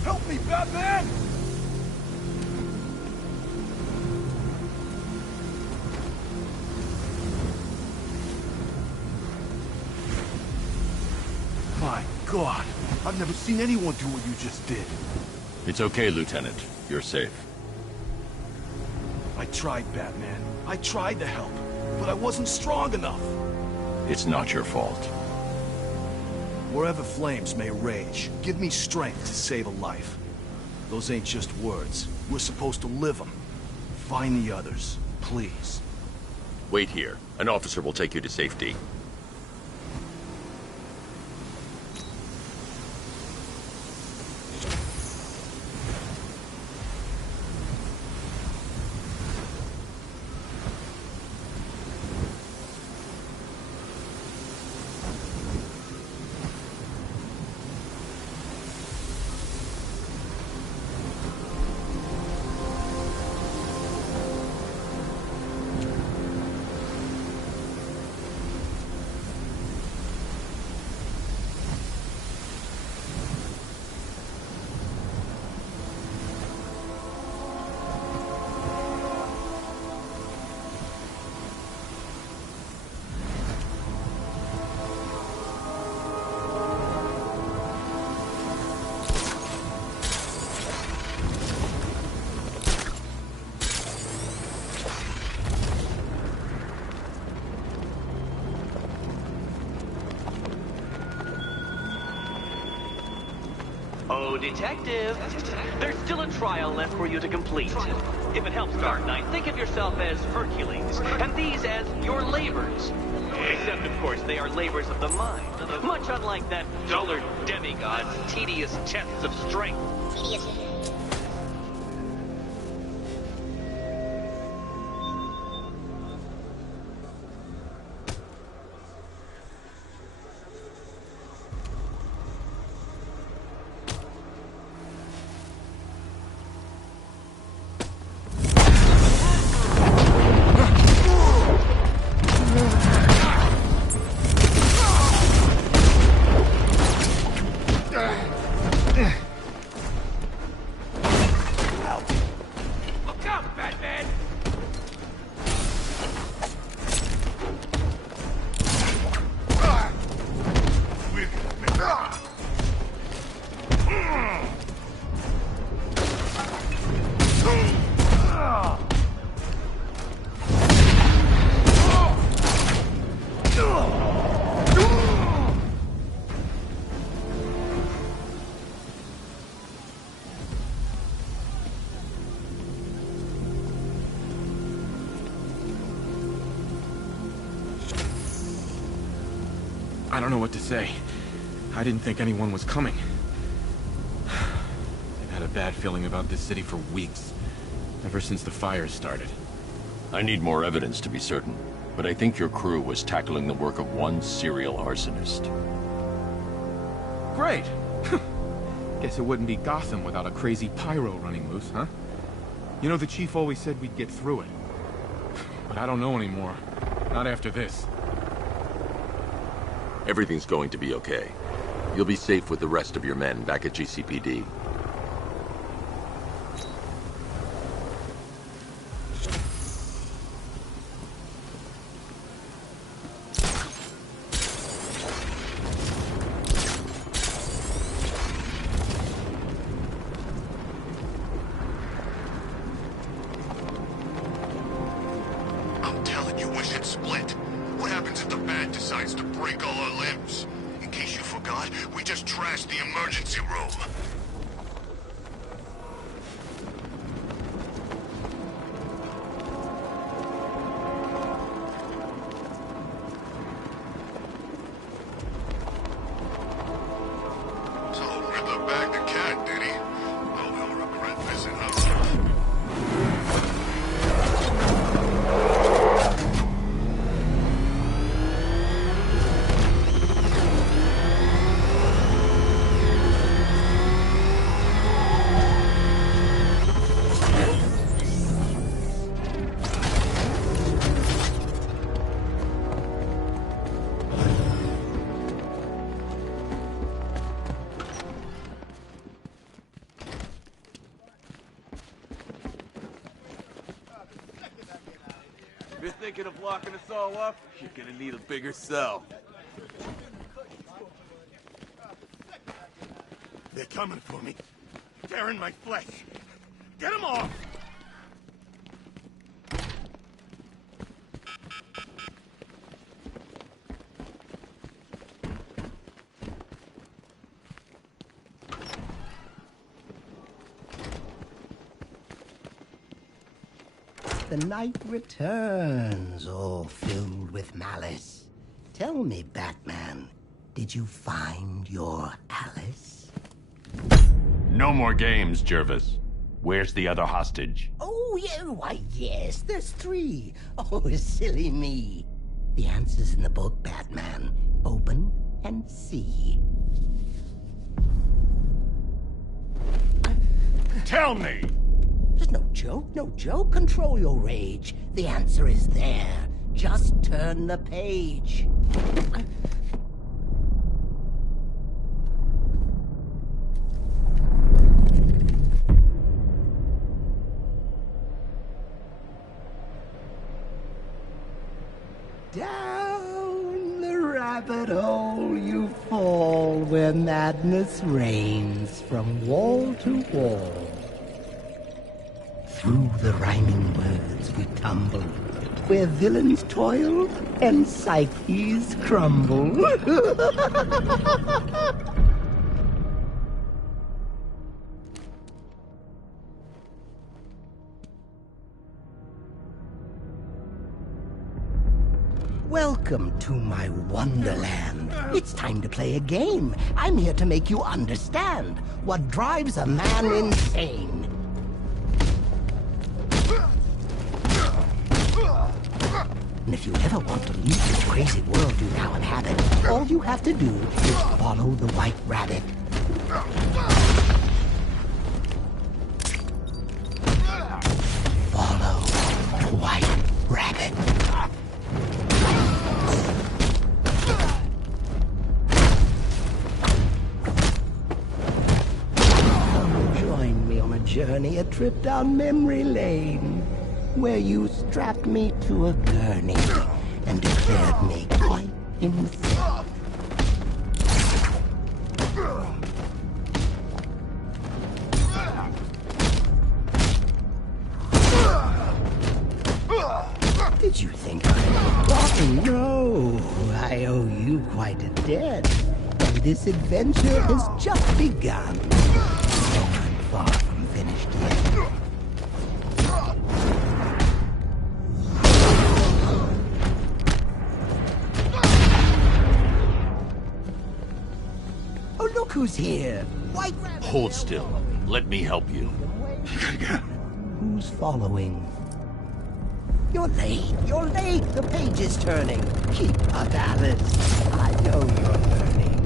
Help me, Batman! My God, I've never seen anyone do what you just did. It's okay, Lieutenant. You're safe. I tried, Batman. I tried to help, but I wasn't strong enough. It's not your fault. Wherever flames may rage, give me strength to save a life. Those ain't just words. We're supposed to live them. Find the others, please. Wait here. An officer will take you to safety. Oh, Detective, there's still a trial left for you to complete. If it helps, Dark Knight, think of yourself as Hercules, and these as your labors. Except, of course, they are labors of the mind. Much unlike that dullard demigod's tedious tests of strength. I don't know what to say. I didn't think anyone was coming. I've had a bad feeling about this city for weeks. Ever since the fires started. I need more evidence to be certain, but I think your crew was tackling the work of one serial arsonist. Great! Guess it wouldn't be Gotham without a crazy pyro running loose, huh? You know, the chief always said we'd get through it. But I don't know anymore. Not after this. Everything's going to be okay. You'll be safe with the rest of your men back at GCPD. I'm telling you, we should split. What happens if the Bat decides to break all our limbs? In case you forgot, we just trashed the emergency room. So Riddler bagged the cat, did he? Oh, we'll regret missing her. If you're thinking of locking us all up, you're gonna need a bigger cell. They're coming for me. They're in my flesh. Get them off! The night returns, all filled with malice. Tell me, Batman, did you find your Alice? No more games, Jervis. Where's the other hostage? Oh, yeah, why, yes, there's 3. Oh, silly me. The answer's in the book, Batman. Open and see. Tell me! There's no joke, no joke. Control your rage. The answer is there. Just turn the page. Down the rabbit hole you fall where madness reigns from wall to wall. Through the rhyming words we tumble, where villains toil and psyches crumble. Welcome to my wonderland. It's time to play a game. I'm here to make you understand what drives a man insane. And if you ever want to leave this crazy world you now inhabit, all you have to do is follow the white rabbit. Follow the white rabbit. Join me on a journey, a trip down memory lane, where you strapped me to a gurney and declared me quite insane. Did you think I forgotten? No, I owe you quite a debt, and this adventure has just begun. I'm far from finished yet. Oh, look who's here! White Rabbit! Hold still. Let me help you. Who's following? You're late. You're late. The page is turning. Keep up, Alice. I know you're learning.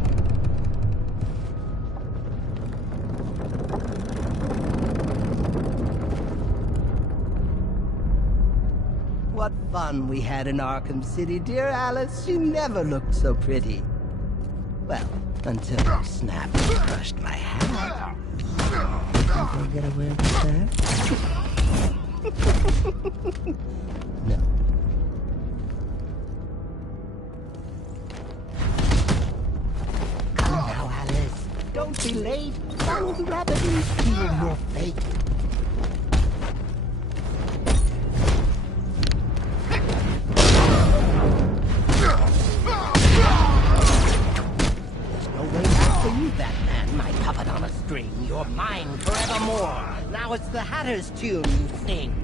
What fun we had in Arkham City, dear Alice. You never looked so pretty. Well, until you snapped and crushed my hat. Think I'll get away with that? No. Come now, Alice. Don't be late. Follow the rabbit and seal your fate. There's no way back for you, Batman, my puppet on a string. You're mine forevermore. Now it's the Hatter's tune you sing.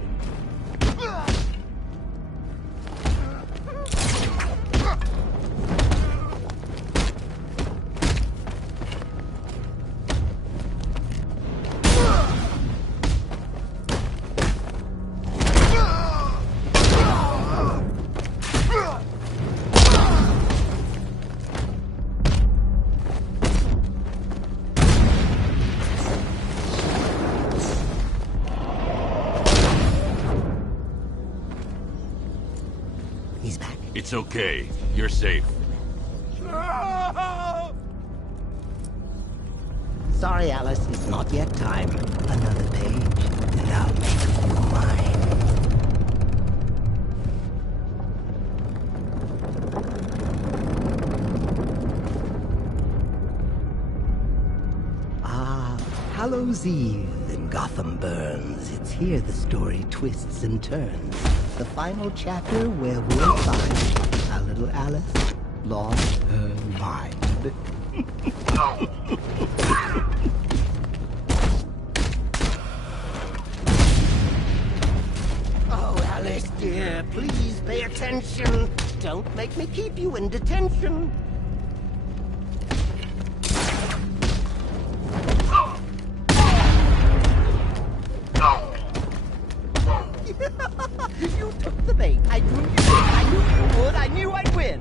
He's back. It's okay. You're safe. Sorry, Alice, it's not yet time. Another page, and I'll make you mine. Ah, Hallows Eve and Gotham burns. It's here the story twists and turns. The final chapter where we'll find our little Alice lost her mind. Oh, Alice, dear, please pay attention. Don't make me keep you in detention. You took the bait. I knew you would. I knew you would. I knew I'd win.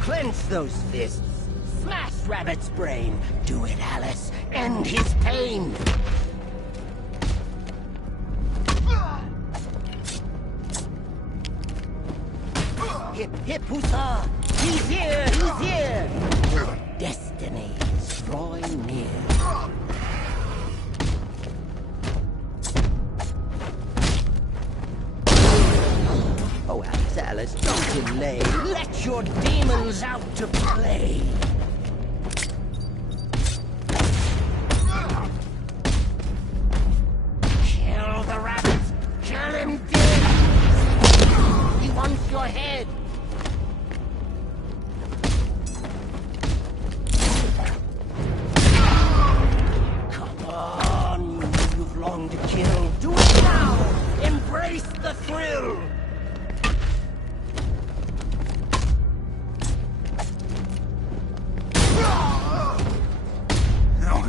Clench those fists. Smash Rabbit's brain. Do it, Alice. End his pain. Hip, hip, huzzah! He's here! He's here! Your destiny is drawing near. Oh, Alice, Alice, don't delay. Let your demons out to play. Kill the rabbits! Kill him dead! He wants your head!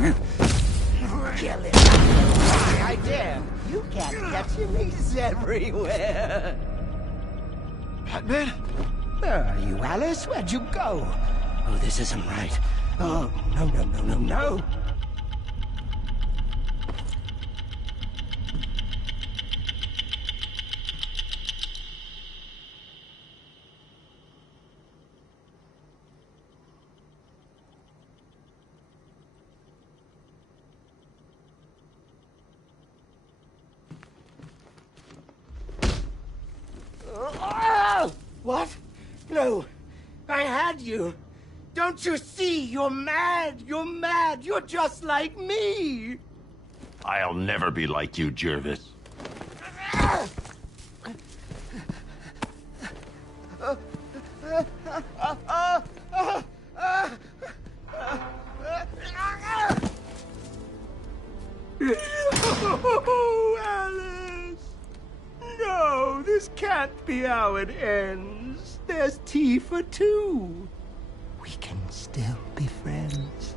Kill him. I dare. You can't catch him. He's everywhere. Batman? Where are you, Alice? Where'd you go? Oh, this isn't right. Oh, no, no, no, no, no. What? No. I had you. Don't you see? You're mad. You're mad. You're just like me. I'll never be like you, Jervis. Oh, Alice! No, this can't be how it ends. There's tea for two. We can still be friends.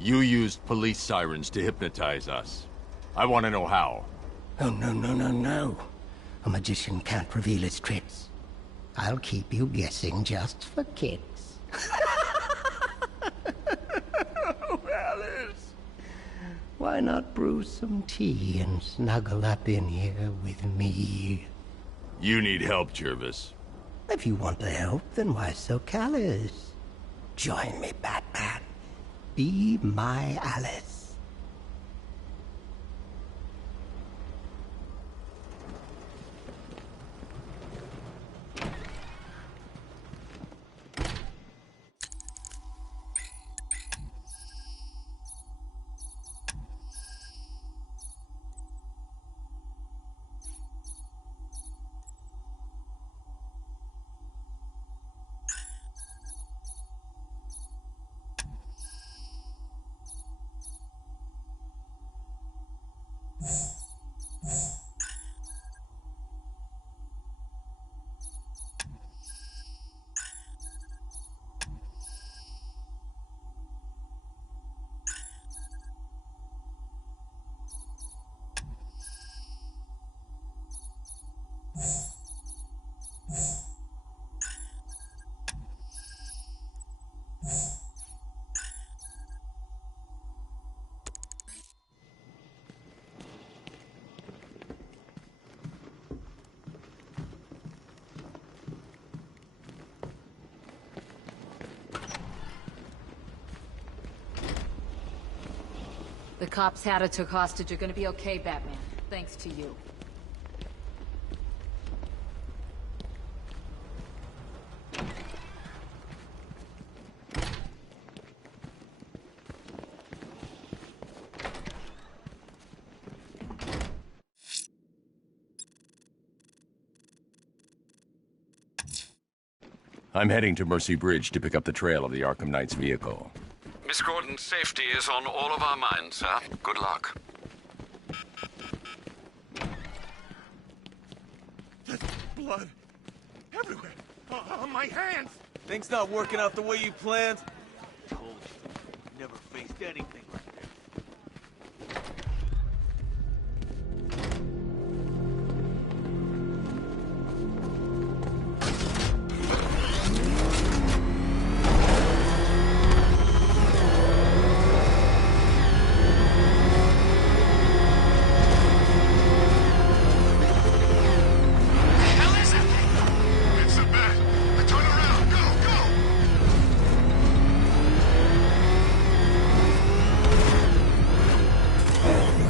You used police sirens to hypnotize us. I want to know how. Oh, no, no, no, no. A magician can't reveal his tricks. I'll keep you guessing just for kicks. Oh, Alice. Why not brew some tea and snuggle up in here with me? You need help, Jervis. If you want the help, then why so callous? Join me, Batman. Be my Alice. The cops Hatter took hostage are gonna be okay, Batman. Thanks to you. I'm heading to Mercy Bridge to pick up the trail of the Arkham Knight's vehicle. Miss Gordon's safety is on all of our minds, sir. Good luck. There's blood everywhere. On my hands. Things not working out the way you planned. Told you. Never faced anything like this.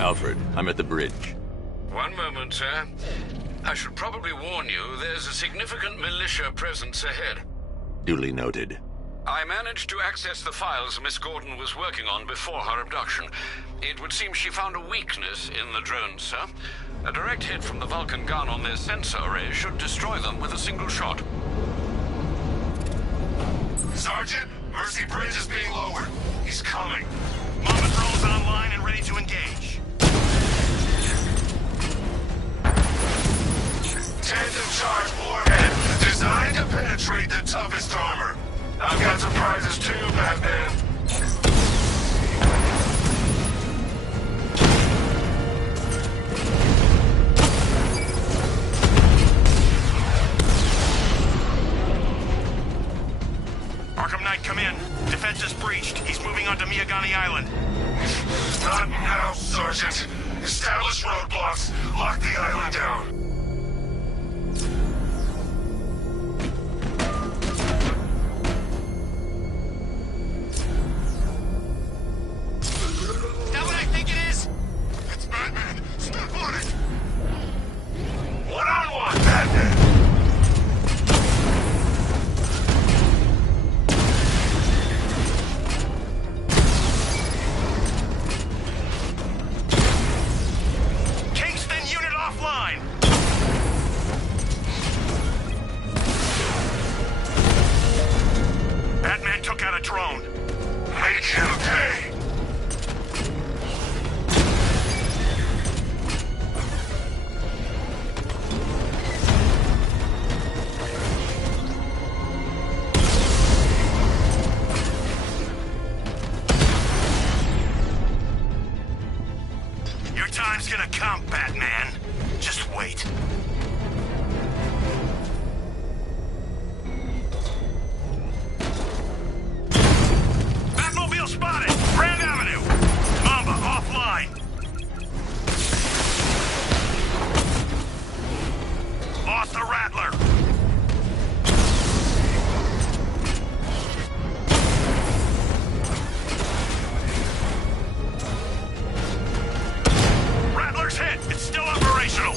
Alfred, I'm at the bridge. One moment, sir. I should probably warn you, there's a significant militia presence ahead. Duly noted. I managed to access the files Miss Gordon was working on before her abduction. It would seem she found a weakness in the drones, sir. A direct hit from the Vulcan gun on their sensor array should destroy them with a single shot. Sergeant, Mercy Bridge is being lowered. He's coming. Mama drone's online and ready to engage. Tandem charge warhead, designed to penetrate the toughest armor. I've got surprises too, Batman. Arkham Knight, come in. Defense is breached. He's moving onto Miyagani Island. Not now, Sergeant. Establish roadblocks. Lock the island down. Is that what I think it is? It's Batman. Step on it. One-on-one, Batman. Kingston unit offline. Batman took out a drone. Make him pay. Your time's gonna come, Batman. Just wait. Batmobile spotted! Grand Avenue! Mamba offline! Lost the Rattler! Rattler's hit! It's still operational!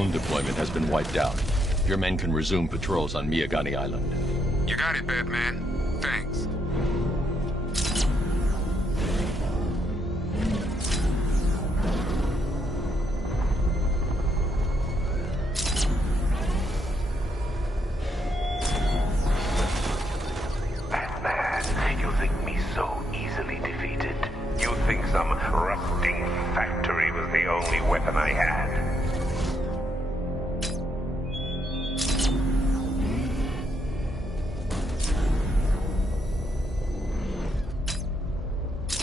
drone deployment has been wiped out. Your men can resume patrols on Miyagani Island. You got it, Batman. Thanks. Batman, you think me so easily defeated? You think some rusting factory was the only weapon I had?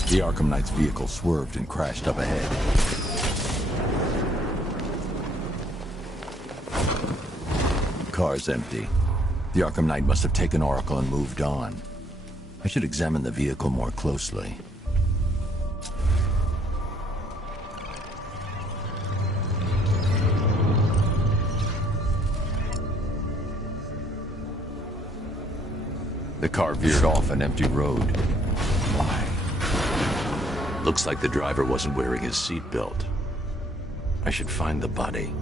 The Arkham Knight's vehicle swerved and crashed up ahead. Car's empty. The Arkham Knight must have taken Oracle and moved on. I should examine the vehicle more closely. The car veered off an empty road. Why? Looks like the driver wasn't wearing his seatbelt. I should find the body.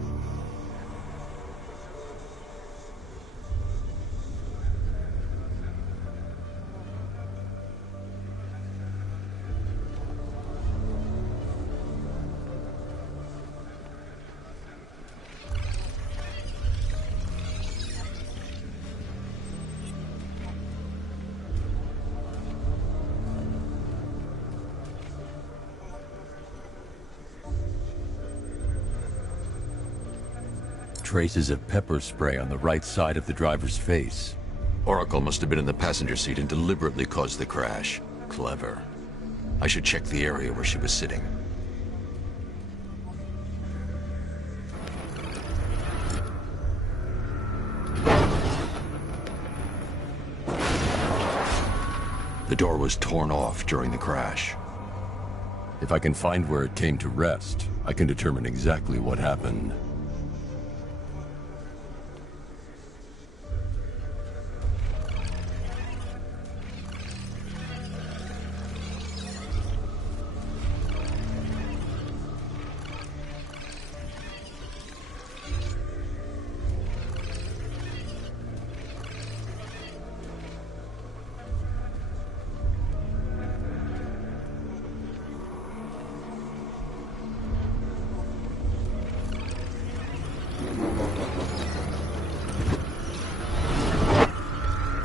Traces of pepper spray on the right side of the driver's face. Oracle must have been in the passenger seat and deliberately caused the crash. Clever. I should check the area where she was sitting. The door was torn off during the crash. If I can find where it came to rest, I can determine exactly what happened.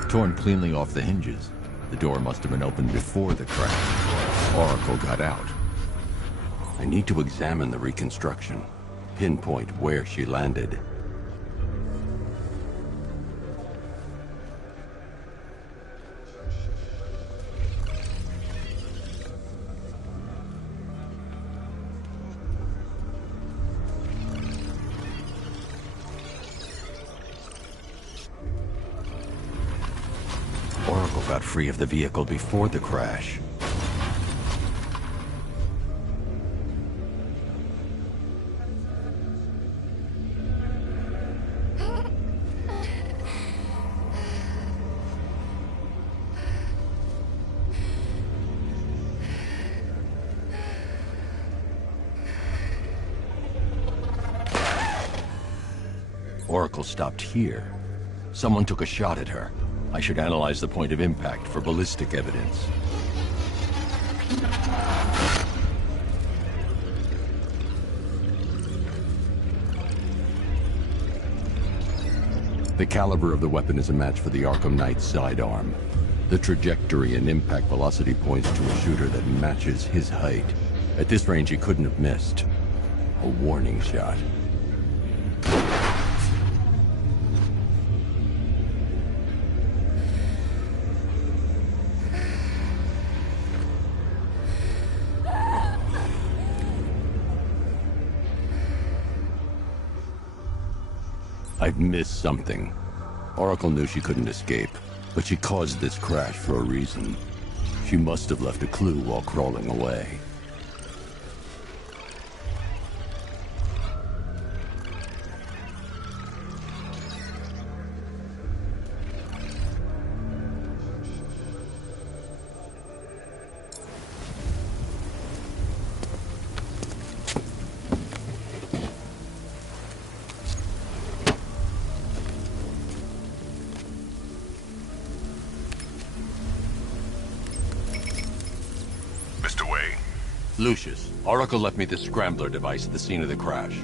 Torn cleanly off the hinges. The door must have been opened before the crash. Oracle got out. I need to examine the reconstruction, pinpoint where she landed. Oracle got free of the vehicle before the crash. Oracle stopped here. Someone took a shot at her. I should analyze the point of impact for ballistic evidence. The caliber of the weapon is a match for the Arkham Knight's sidearm. The trajectory and impact velocity points to a shooter that matches his height. At this range, he couldn't have missed. A warning shot. I've missed something. Oracle knew she couldn't escape, but she caused this crash for a reason. She must have left a clue while crawling away. Lucius, Oracle left me the scrambler device at the scene of the crash.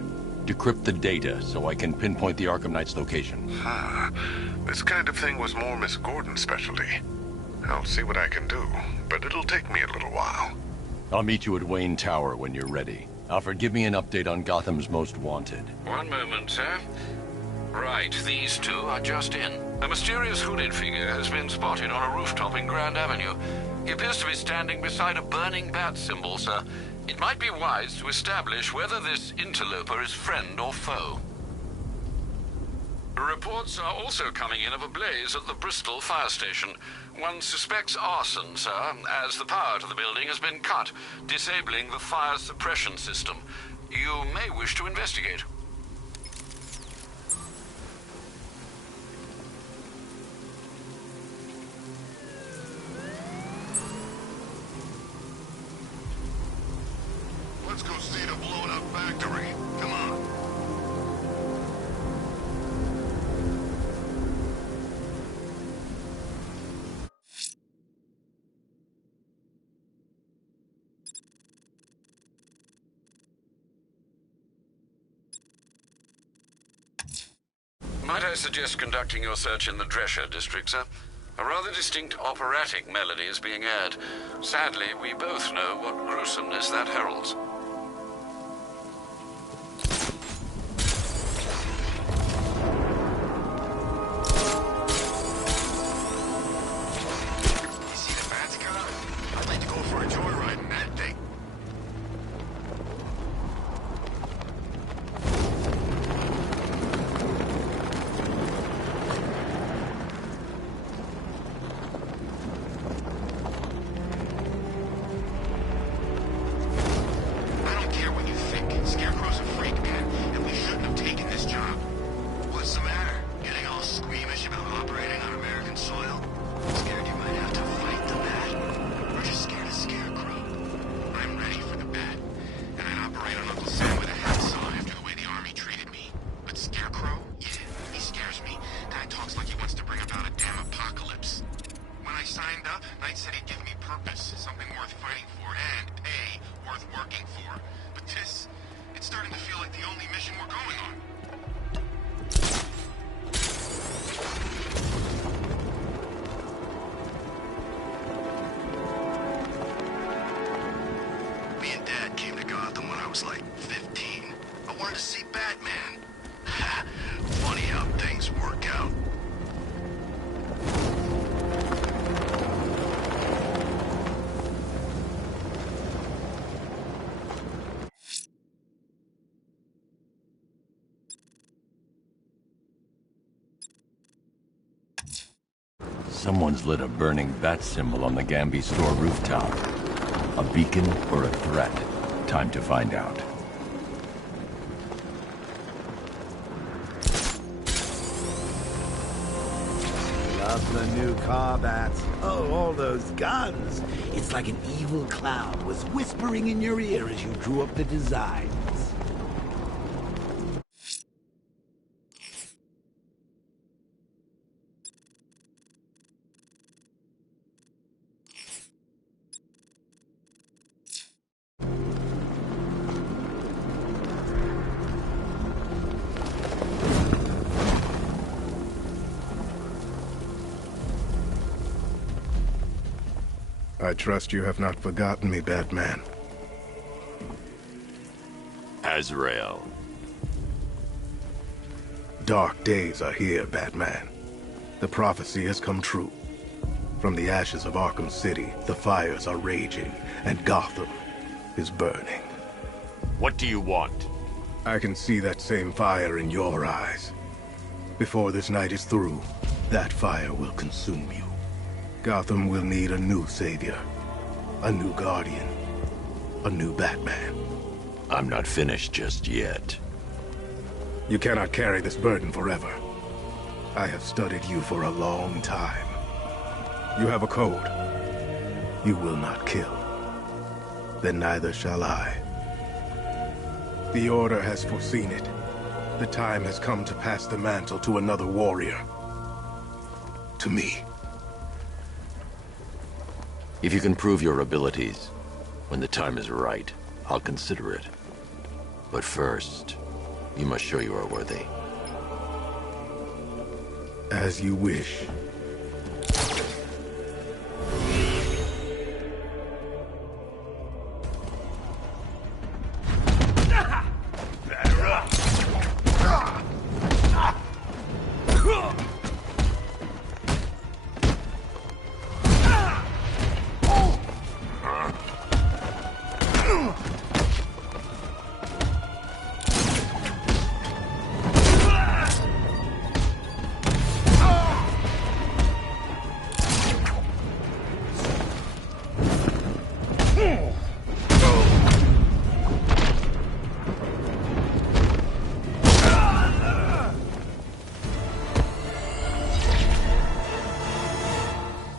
Decrypt the data so I can pinpoint the Arkham Knight's location. This kind of thing was more Miss Gordon's specialty. I'll see what I can do, but it'll take me a little while. I'll meet you at Wayne Tower when you're ready. Alfred, give me an update on Gotham's Most Wanted. One moment, sir. Right, these two are just in. A mysterious hooded figure has been spotted on a rooftop in Grand Avenue. He appears to be standing beside a burning bat symbol, sir. It might be wise to establish whether this interloper is friend or foe. Reports are also coming in of a blaze at the Bristol fire station. One suspects arson, sir, as the power to the building has been cut, disabling the fire suppression system. You may wish to investigate. Let's go see the blown up factory. Come on. Might I suggest conducting your search in the Drescher district, sir? A rather distinct operatic melody is being aired. Sadly, we both know what gruesomeness that heralds. You see the Bat's car? I'd like to go for a joyride in that thing. Knight said he'd give me purpose, something worth fighting for, and pay worth working for. But this, it's starting to feel like the only mission we're going on. Me and Dad came to Gotham when I was like 15. I wanted to see Batman. Funny how things work out. Someone's lit a burning bat symbol on the Gamby store rooftop. A beacon or a threat? Time to find out. Love the new car bats. Oh, all those guns. It's like an evil cloud was whispering in your ear as you drew up the designs. I trust you have not forgotten me, Batman. Azrael. Dark days are here, Batman. The prophecy has come true. From the ashes of Arkham City, the fires are raging, and Gotham is burning. What do you want? I can see that same fire in your eyes. Before this night is through, that fire will consume you. Gotham will need a new savior, a new guardian, a new Batman. I'm not finished just yet. You cannot carry this burden forever. I have studied you for a long time. You have a code. You will not kill. Then neither shall I. The Order has foreseen it. The time has come to pass the mantle to another warrior. To me. If you can prove your abilities, When the time is right, I'll consider it. But first, you must show you are worthy. As you wish.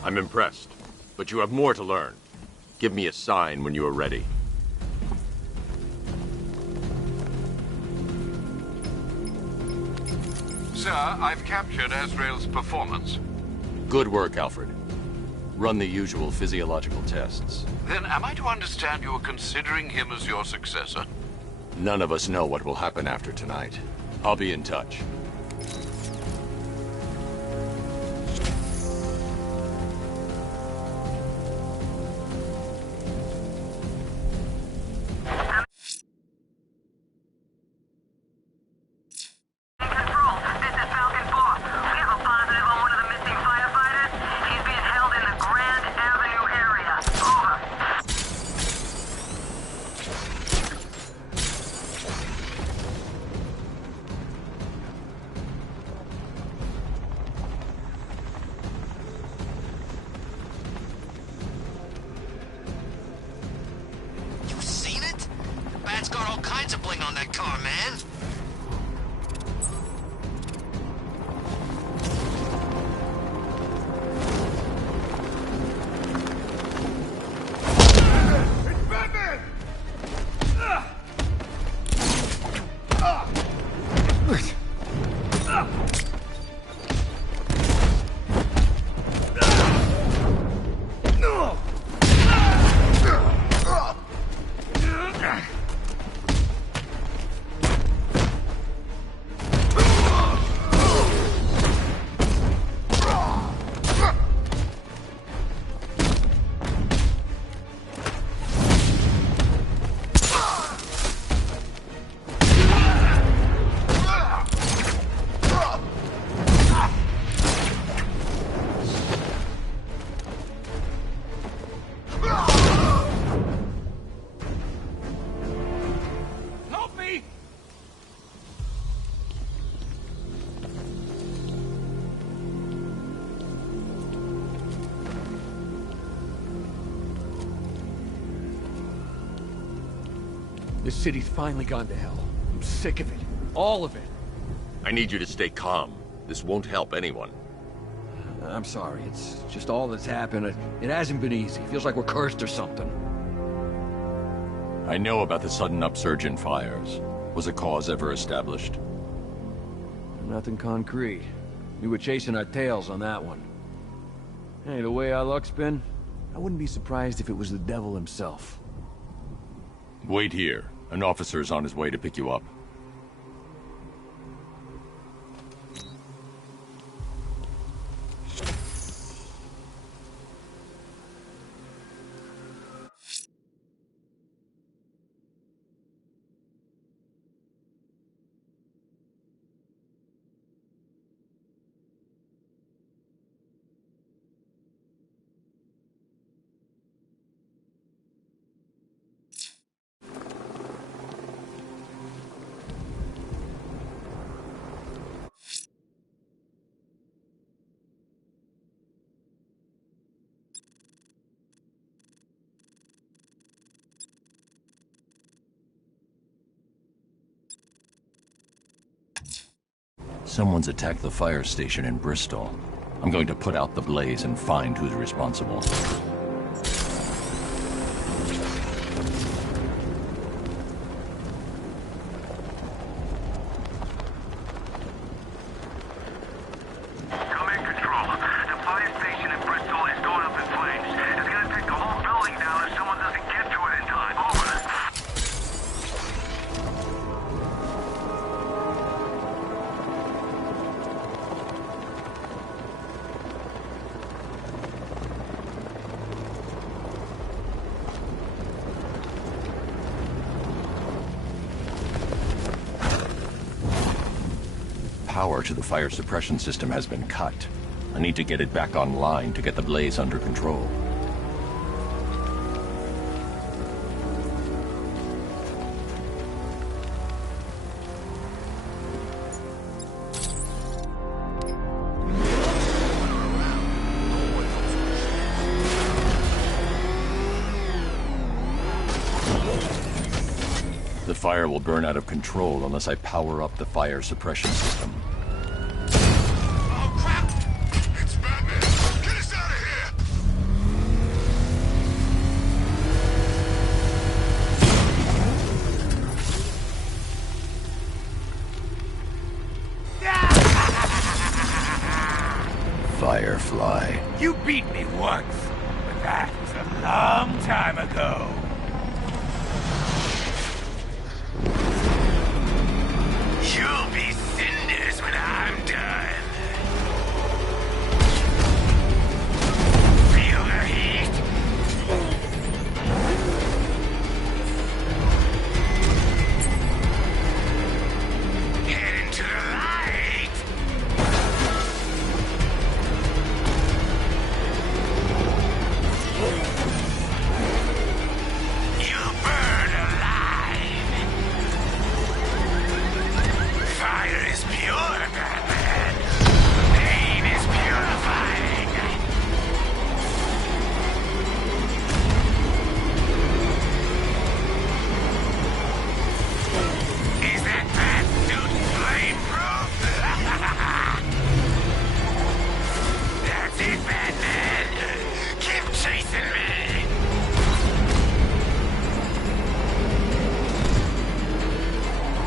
I'm impressed, but you have more to learn. Give me a sign when you are ready. Sir, I've captured Azrael's performance. Good work, Alfred. Run the usual physiological tests. Then am I to understand you are considering him as your successor? None of us know what will happen after tonight. I'll be in touch. Bat's got all kinds of bling on that car, man. It's Batman! This city's finally gone to hell. I'm sick of it. All of it. I need you to stay calm. This won't help anyone. I'm sorry. It's just all that's happened. It hasn't been easy. Feels like we're cursed or something. I know about the sudden upsurge in fires. Was a cause ever established? Nothing concrete. We were chasing our tails on that one. Hey, the way our luck's been, I wouldn't be surprised if it was the devil himself. Wait here. An officer's on his way to pick you up. Someone's attacked the fire station in Bristol. I'm going to put out the blaze and find who's responsible. Fire station in Bristol is going up in flames. It's gonna take the whole building down if someone doesn't get to it in power to the fire suppression system has been cut. I need to get it back online to get the blaze under control. The fire will burn out of control unless I power up the fire suppression system. Oh, crap! It's Batman! Get us out of here! Firefly. You beat me once, but that was a long time ago. You'll be cinders when I'm done. Feel the heat? Head into the light. You'll burn alive. Fire is pure, Batman. Pain is purifying. Is that bat suit flame-proof? That's it, Batman. Keep chasing me.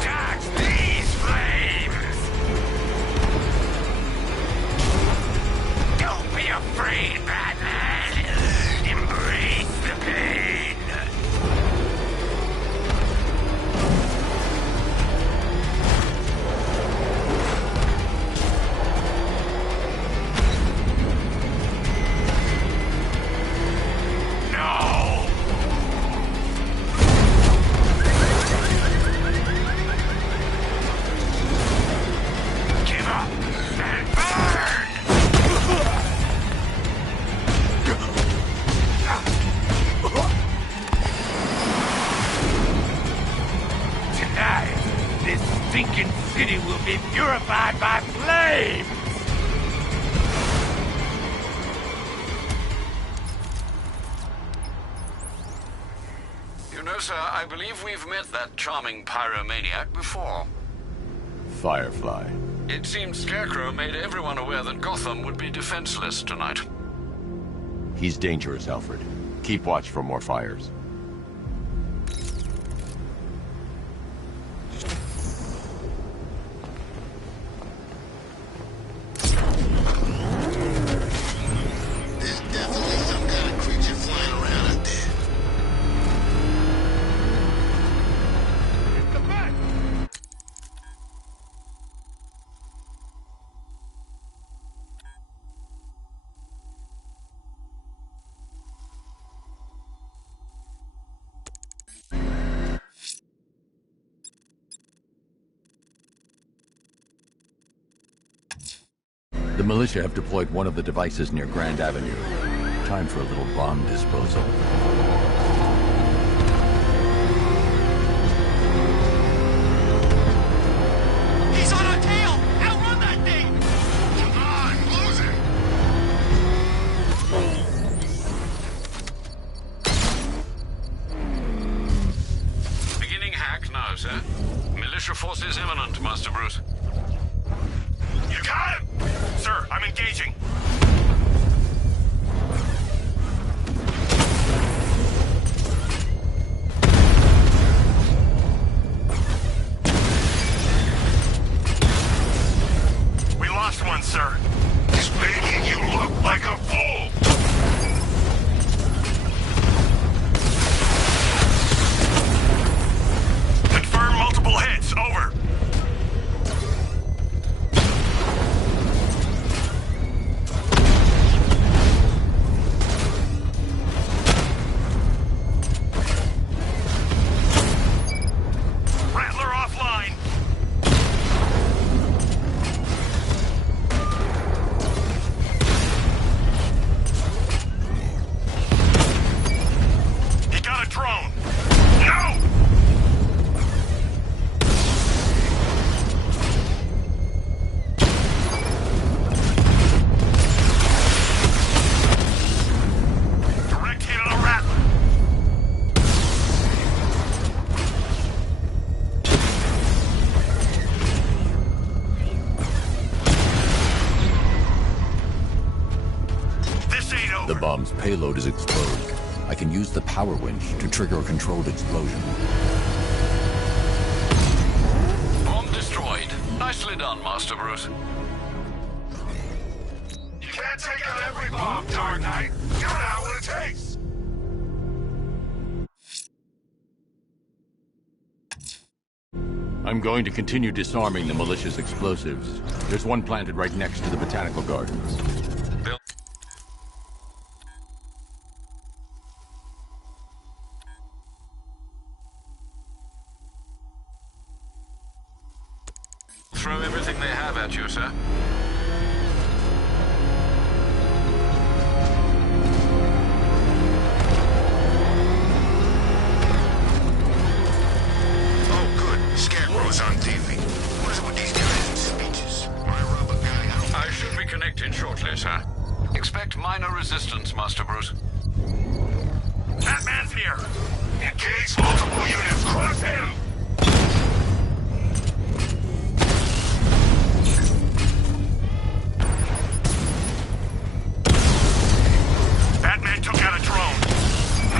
Dodge these flames! Don't be afraid, Batman! Embrace the pain! No! Give up and burn! Tonight, this stinking city will be purified by flames! You know, sir, I believe we've met that charming pyromaniac before. Firefly. It seems Scarecrow made everyone aware that Gotham would be defenseless tonight. He's dangerous, Alfred. Keep watch for more fires. There's definitely some kind of creature flying around out there. It's the bat! The militia have deployed one of the devices near Grand Avenue. Time for a little bomb disposal. He's on our tail! Outrun that thing! Come on, lose it! Beginning hack now, sir. Militia forces imminent, Master Bruce. You got him! Sir, I'm engaging. We lost one, sir. He's making you look like a fool! Confirm multiple hits, over. bomb's payload is exposed. I can use the power winch to trigger a controlled explosion. Bomb destroyed. Nicely done, Master Bruce. You can't take out every bomb, Dark Knight. You know what it takes. I'm going to continue disarming the malicious explosives. There's one planted right next to the botanical gardens. Throw everything they have at you, sir. Oh, good. Scarecrow's on TV. What is it with these guys and speeches? My rubber guy, I should be connected shortly, sir. Expect minor resistance, Master Bruce. Batman's here. Engage multiple units. Cross him. Batman took out a drone.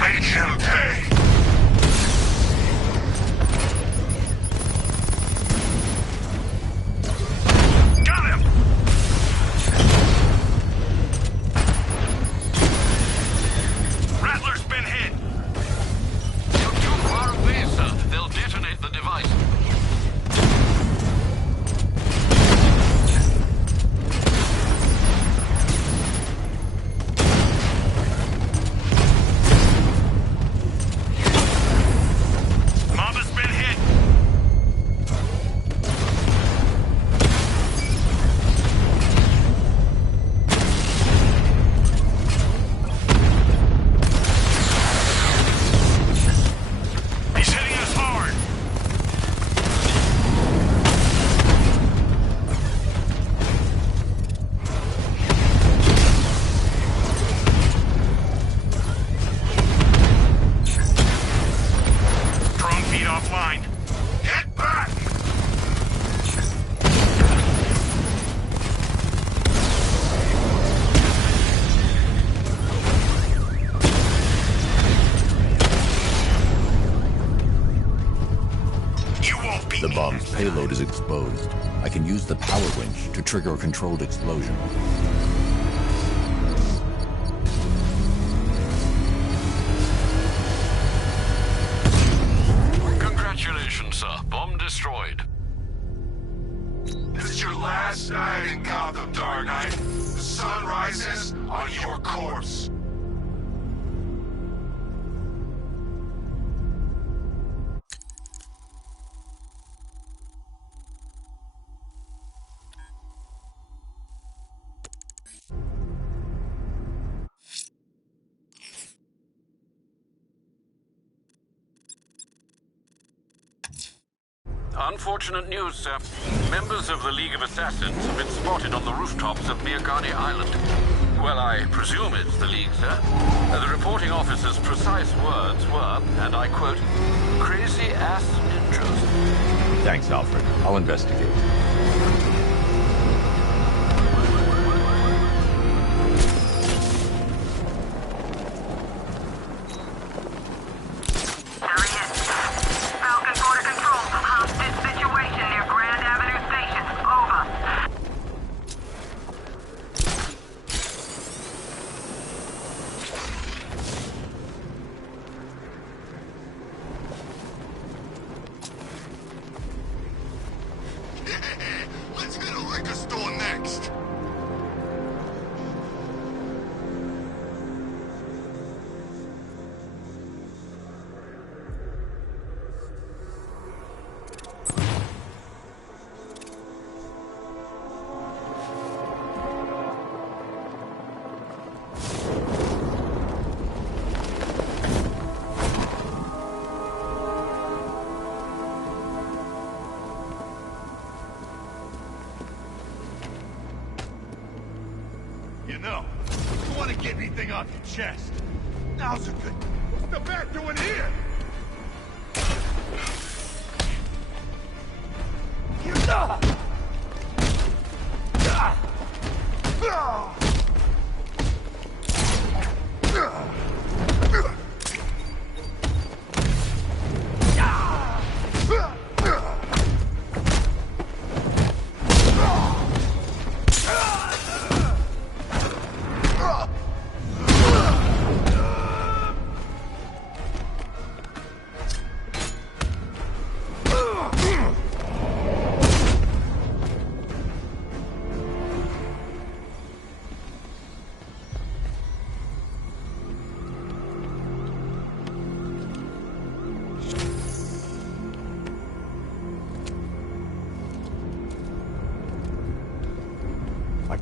Make him pay. Got him! Rattler's been hit. You're too far away, sir. They'll detonate the device. Mob has been hit. He's hitting us hard. Drone feed offline. Get back! You won't beat The me. bomb's payload is exposed. I can use the power winch to trigger a controlled explosion. Congratulations, sir. Bomb destroyed. This is your last night in Gotham, Dark Knight. The sun rises on your corpse. Unfortunate news, sir. Members of the League of Assassins have been spotted on the rooftops of Miagani Island. Well, I presume it's the League, sir. The reporting officer's precise words were, and I quote, "crazy-ass ninjas." Thanks, Alfred. I'll investigate. Falcon Border Control, hostage situation near Grand Avenue Station. Over. Let's hit a liquor store next. You know, you want to get anything off your chest. Now's a good... What's the bat doing here?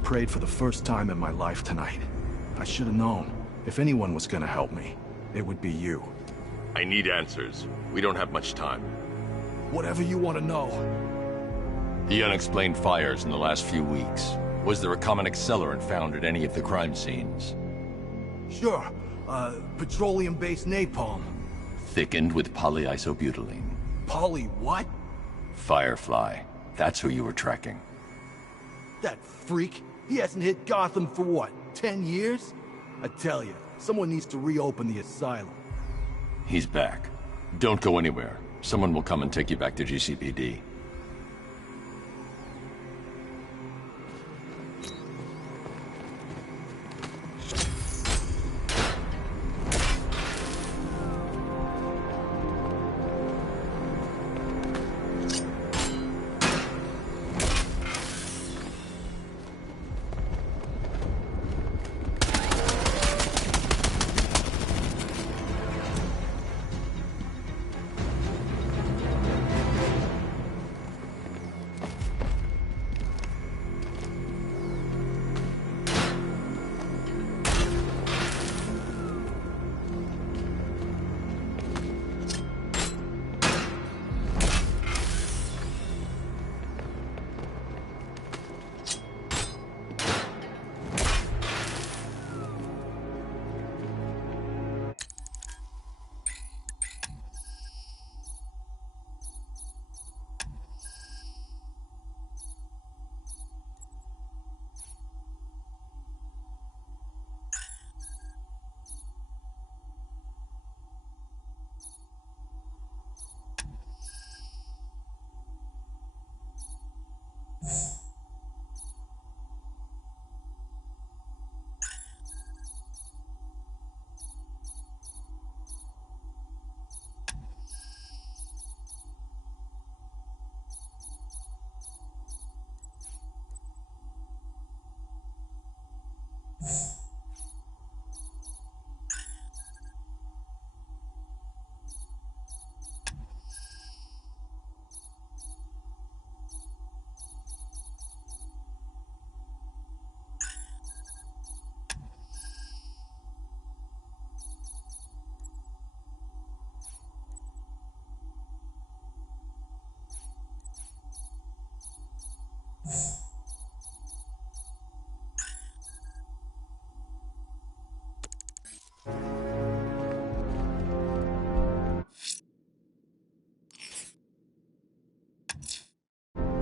prayed for the first time in my life tonight. I should have known. If anyone was gonna help me, it would be you. I need answers. We don't have much time. Whatever you want to know. The unexplained fires in the last few weeks. Was there a common accelerant found at any of the crime scenes? Sure. Petroleum-based napalm. Thickened with polyisobutylene. Poly what? Firefly. That's who you were tracking. That freak? He hasn't hit Gotham for what, 10 years? I tell you, someone needs to reopen the asylum. He's back. Don't go anywhere. Someone will come and take you back to GCPD.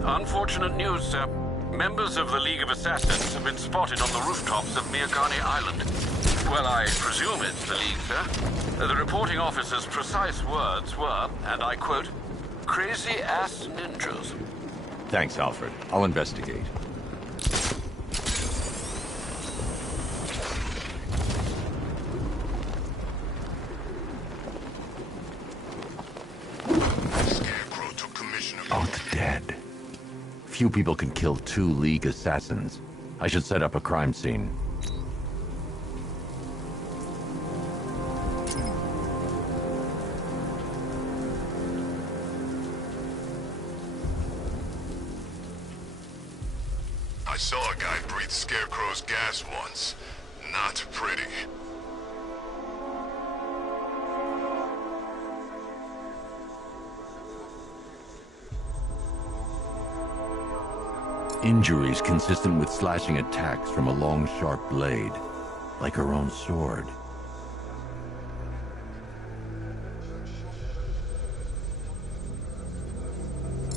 Unfortunate news, sir. Members of the League of Assassins have been spotted on the rooftops of Miagani Island. Well, I presume it's the League, sir. The reporting officer's precise words were, and I quote, "crazy-ass ninjas." Thanks, Alfred. I'll investigate. Scarecrow took Commissioner... Both dead. Few people can kill 2 League assassins. I should set up a crime scene. I saw a guy breathe Scarecrow's gas once. Not pretty. Injuries consistent with slashing attacks from a long, sharp blade, like her own sword.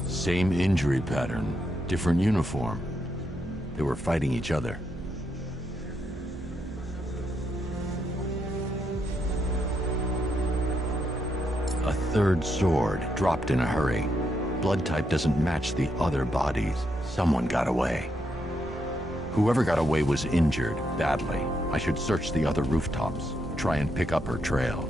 Same injury pattern, different uniform. They were fighting each other. A third sword, dropped in a hurry. Blood type doesn't match the other bodies. Someone got away. Whoever got away was injured, badly. I should search the other rooftops, try and pick up her trail.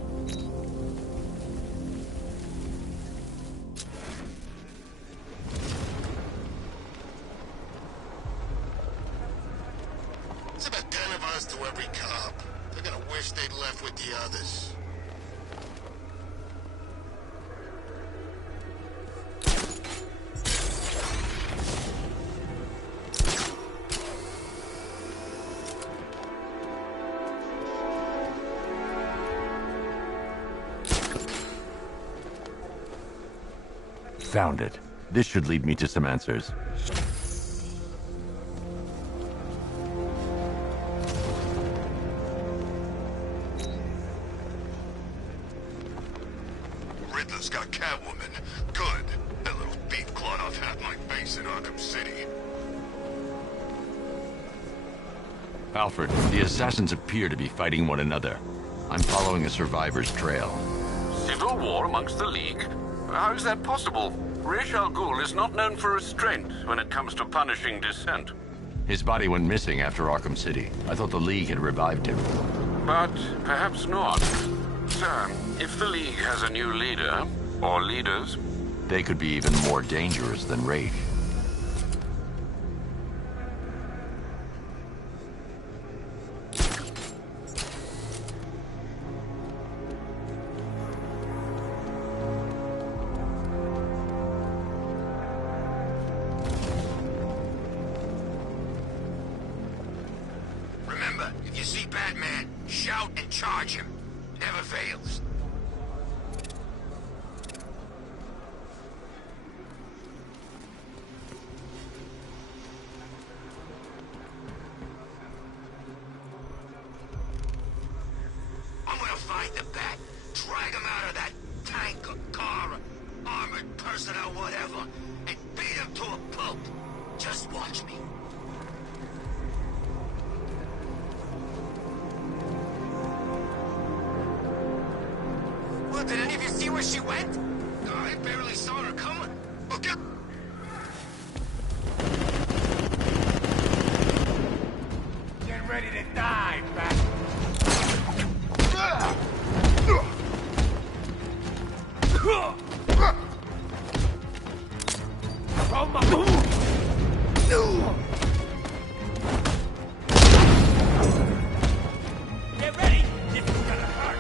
It's about 10 of us to every cop. They're gonna wish they'd left with the others. Found it. This should lead me to some answers. Riddler's got Catwoman. Good. That little beat clawed off half my face in Arkham City. Alfred, the assassins appear to be fighting one another. I'm following a survivor's trail. Civil war amongst the League? How is that possible? Ra's al Ghul is not known for restraint when it comes to punishing dissent. His body went missing after Arkham City. I thought the League had revived him. But perhaps not. Sir, if the League has a new leader, or leaders... They could be even more dangerous than Ra's. Remember, if you see Batman, shout and charge him. Never fails. I'm gonna find the Bat, drag him out of that tank or car or armored person or whatever, and beat him to a pulp. Just watch me. Well, did any of you see where she went? I barely saw her coming. Okay. Get ready to die, Bat. Get ready. This is gonna hurt.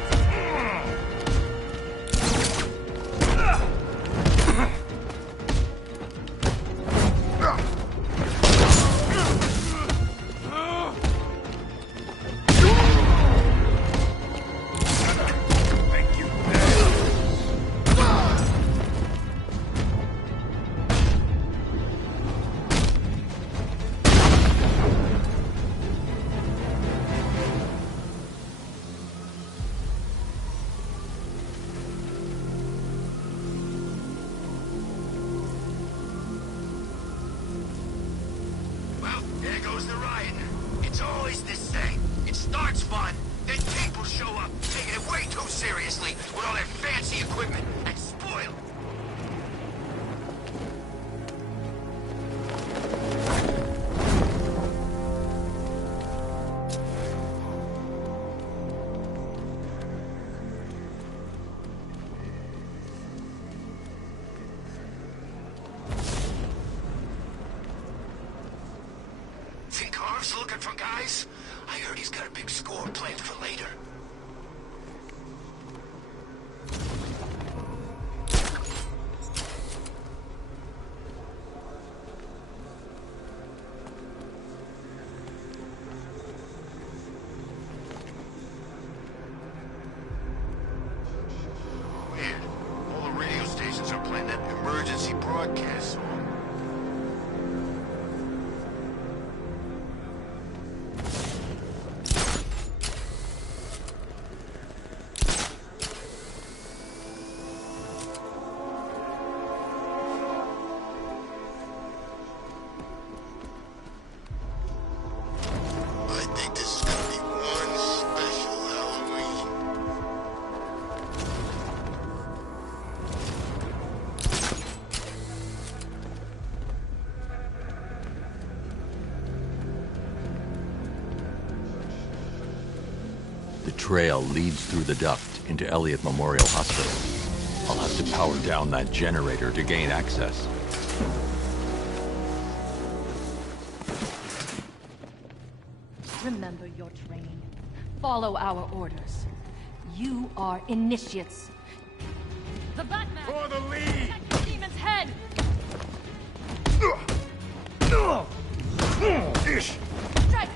Well, there goes the riot. It's always the same. It starts fun, then people show up, taking it way too seriously with all their fancy equipment, and spoil. Think Harv's looking for guys? I heard he's got a big score planned for later. Weird. All the radio stations are playing that emergency broadcast song. I think this is gonna be one special Halloween. The trail leads through the duct into Elliott Memorial Hospital. I'll have to power down that generator to gain access. Remember your training. Follow our orders. You are initiates. The Batman! For the League! Protect the demon's head! Ish! Strike!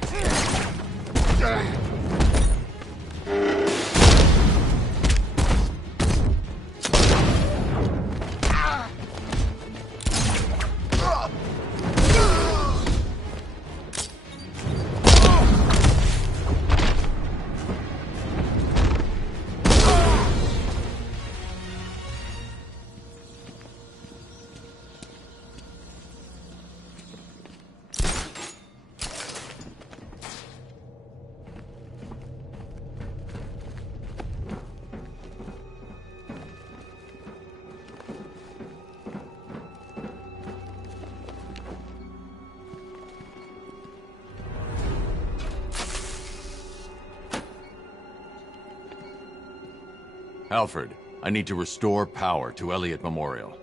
Alfred, I need to restore power to Elliott Memorial.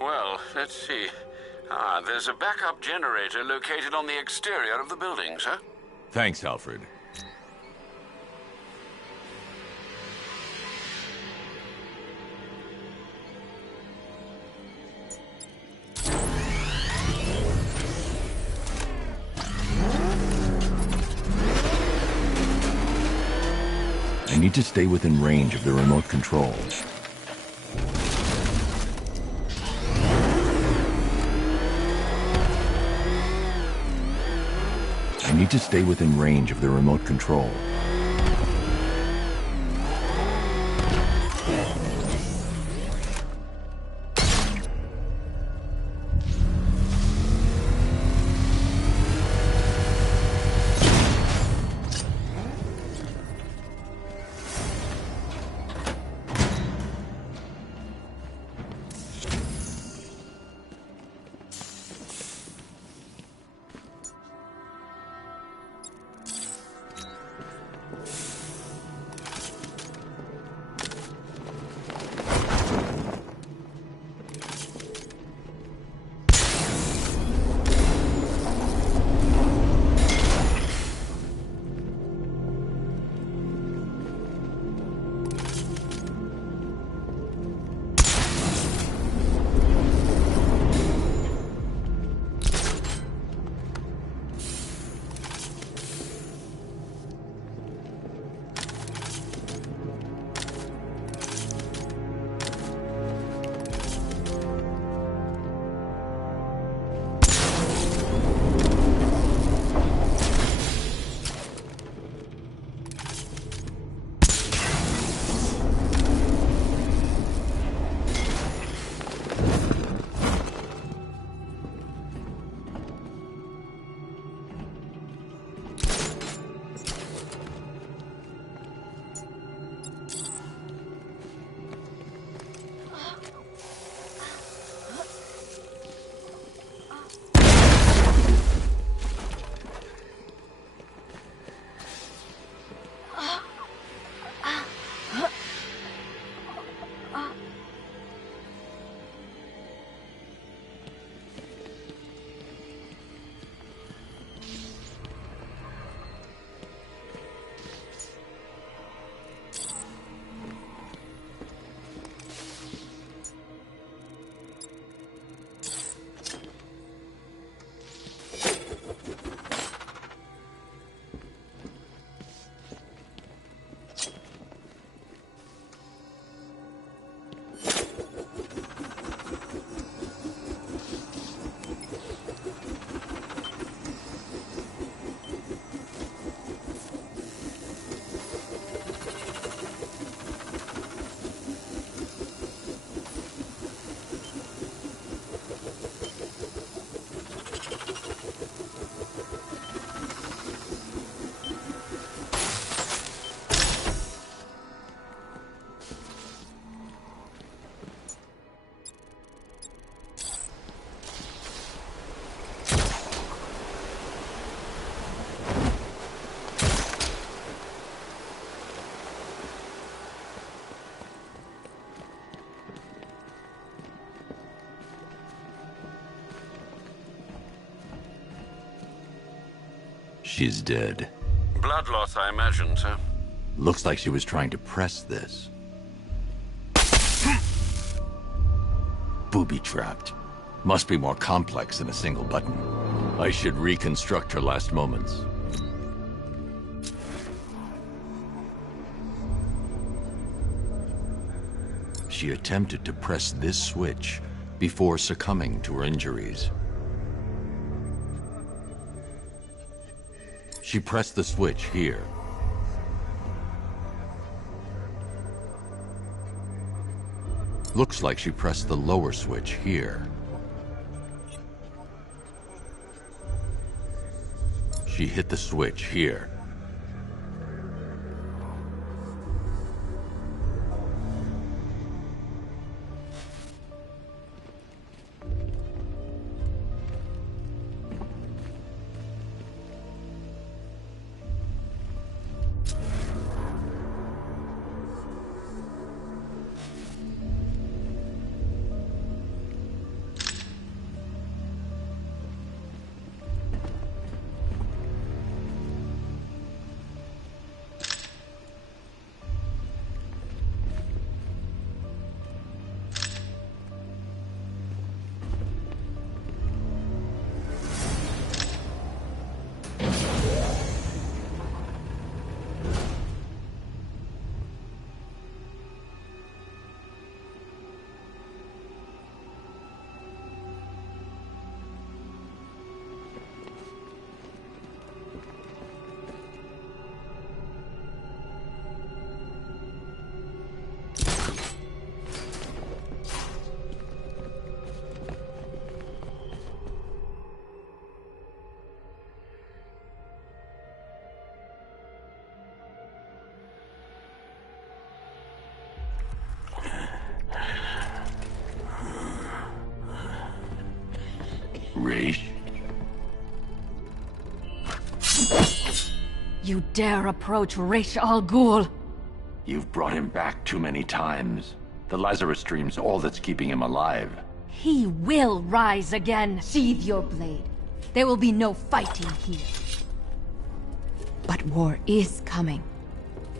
Well, let's see. Ah, there's a backup generator located on the exterior of the building, sir. Thanks, Alfred. I need to stay within range of the remote control. I need to stay within range of the remote control. She's dead. Blood loss, I imagine, sir. Looks like she was trying to press this. Booby-trapped. Must be more complex than a single button. I should reconstruct her last moments. She attempted to press this switch before succumbing to her injuries. She pressed the switch here. Looks like she pressed the lower switch here. She hit the switch here. Raish? You dare approach Raish Al Ghul? You've brought him back too many times. The Lazarus Stream's all that's keeping him alive. He will rise again. Sheathe your blade. There will be no fighting here. But war is coming.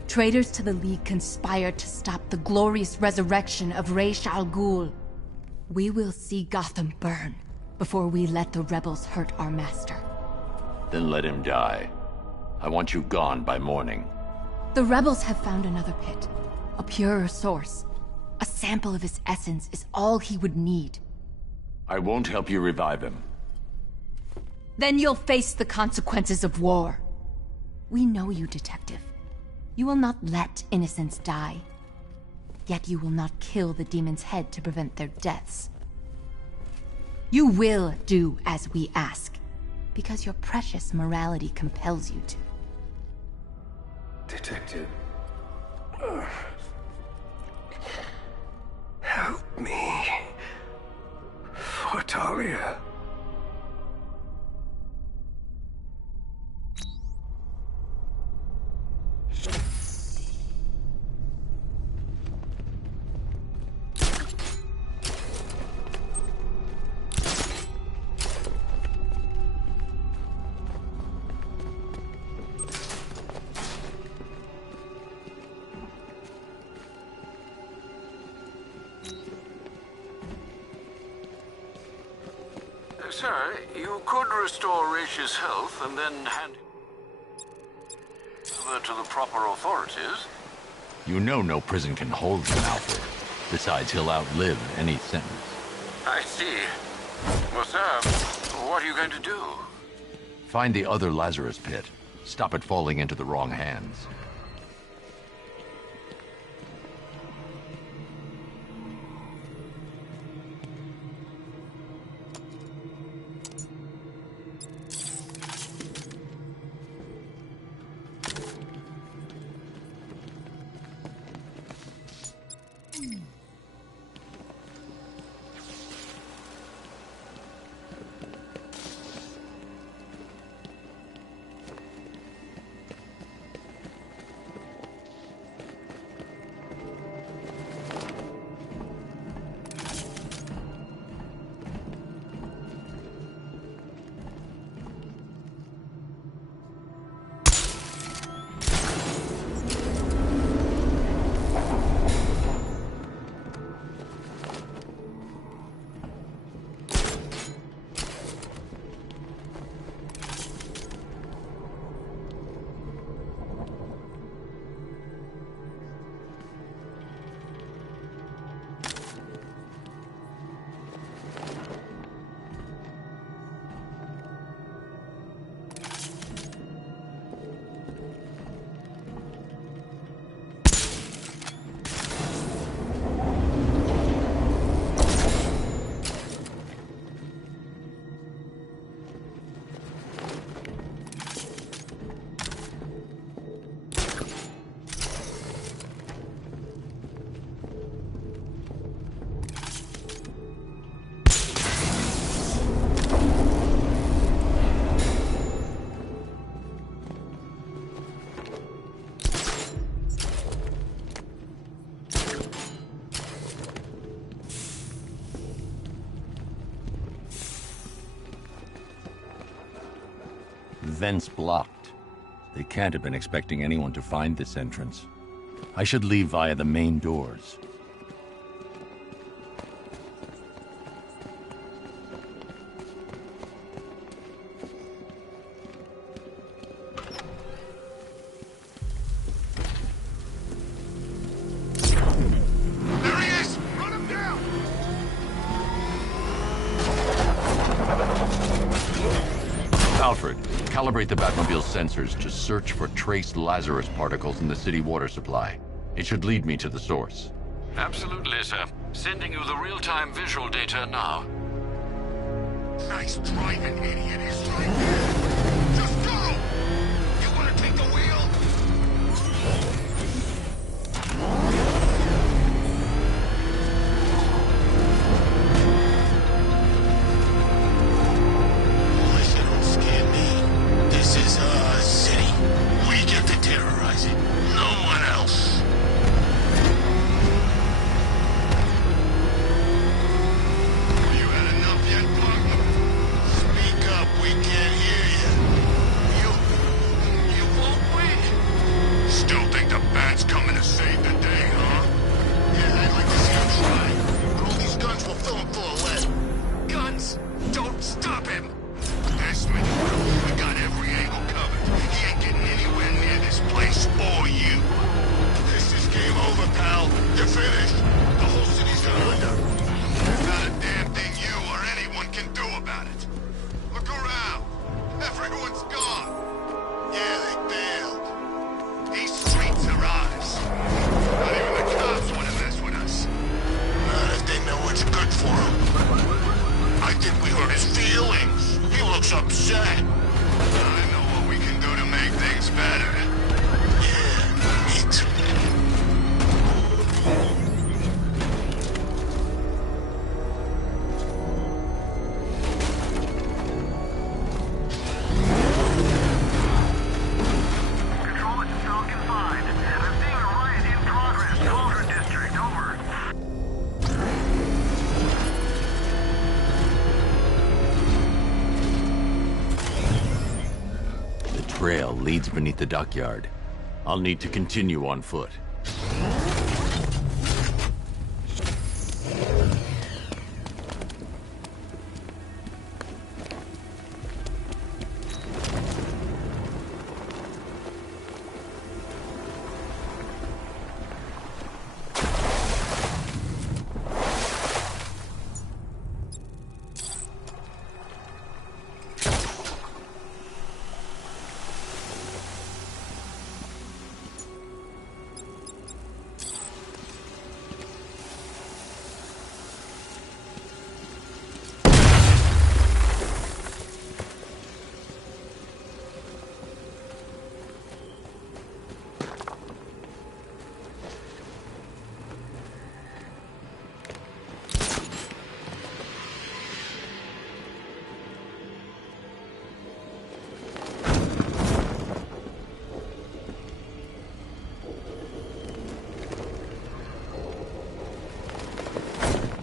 Traitors to the League conspired to stop the glorious resurrection of Raish Al Ghul. We will see Gotham burn before we let the rebels hurt our master. Then let him die. I want you gone by morning. The rebels have found another pit. A purer source. A sample of his essence is all he would need. I won't help you revive him. Then you'll face the consequences of war. We know you, Detective. You will not let innocents die. Yet you will not kill the demon's head to prevent their deaths. You will do as we ask, because your precious morality compels you to. Detective... help me. For Talia. Sir, you could restore Raish's health and then hand him over to the proper authorities. You know no prison can hold him, Alfred. Besides, he'll outlive any sentence. I see. Well, sir, what are you going to do? Find the other Lazarus pit. Stop it falling into the wrong hands. Vents blocked. They can't have been expecting anyone to find this entrance. I should leave via the main doors. There he is! Run him down! Alfred, calibrate the Batmobile's sensors to search for trace Lazarus particles in the city water supply. It should lead me to the source. Absolutely, sir. Sending you the real-time visual data now. Nice driving, idiot. It's right there. Just go! You want to take the wheel? trail leads beneath the dockyard. I'll need to continue on foot.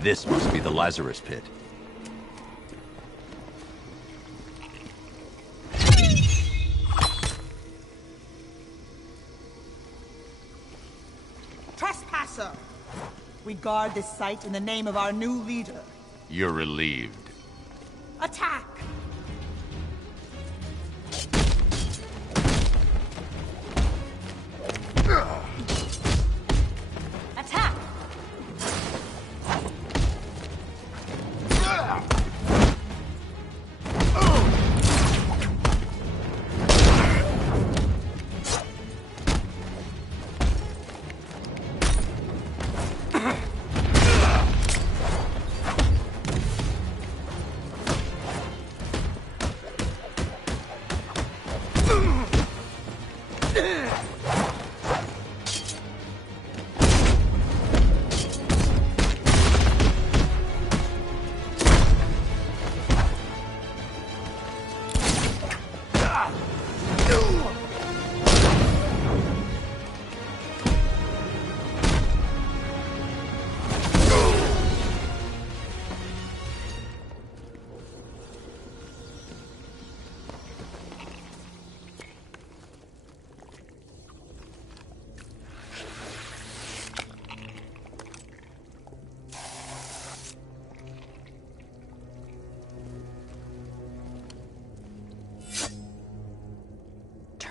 This must be the Lazarus Pit. Trespasser! We guard this site in the name of our new leader. You're relieved. Attack! Attack!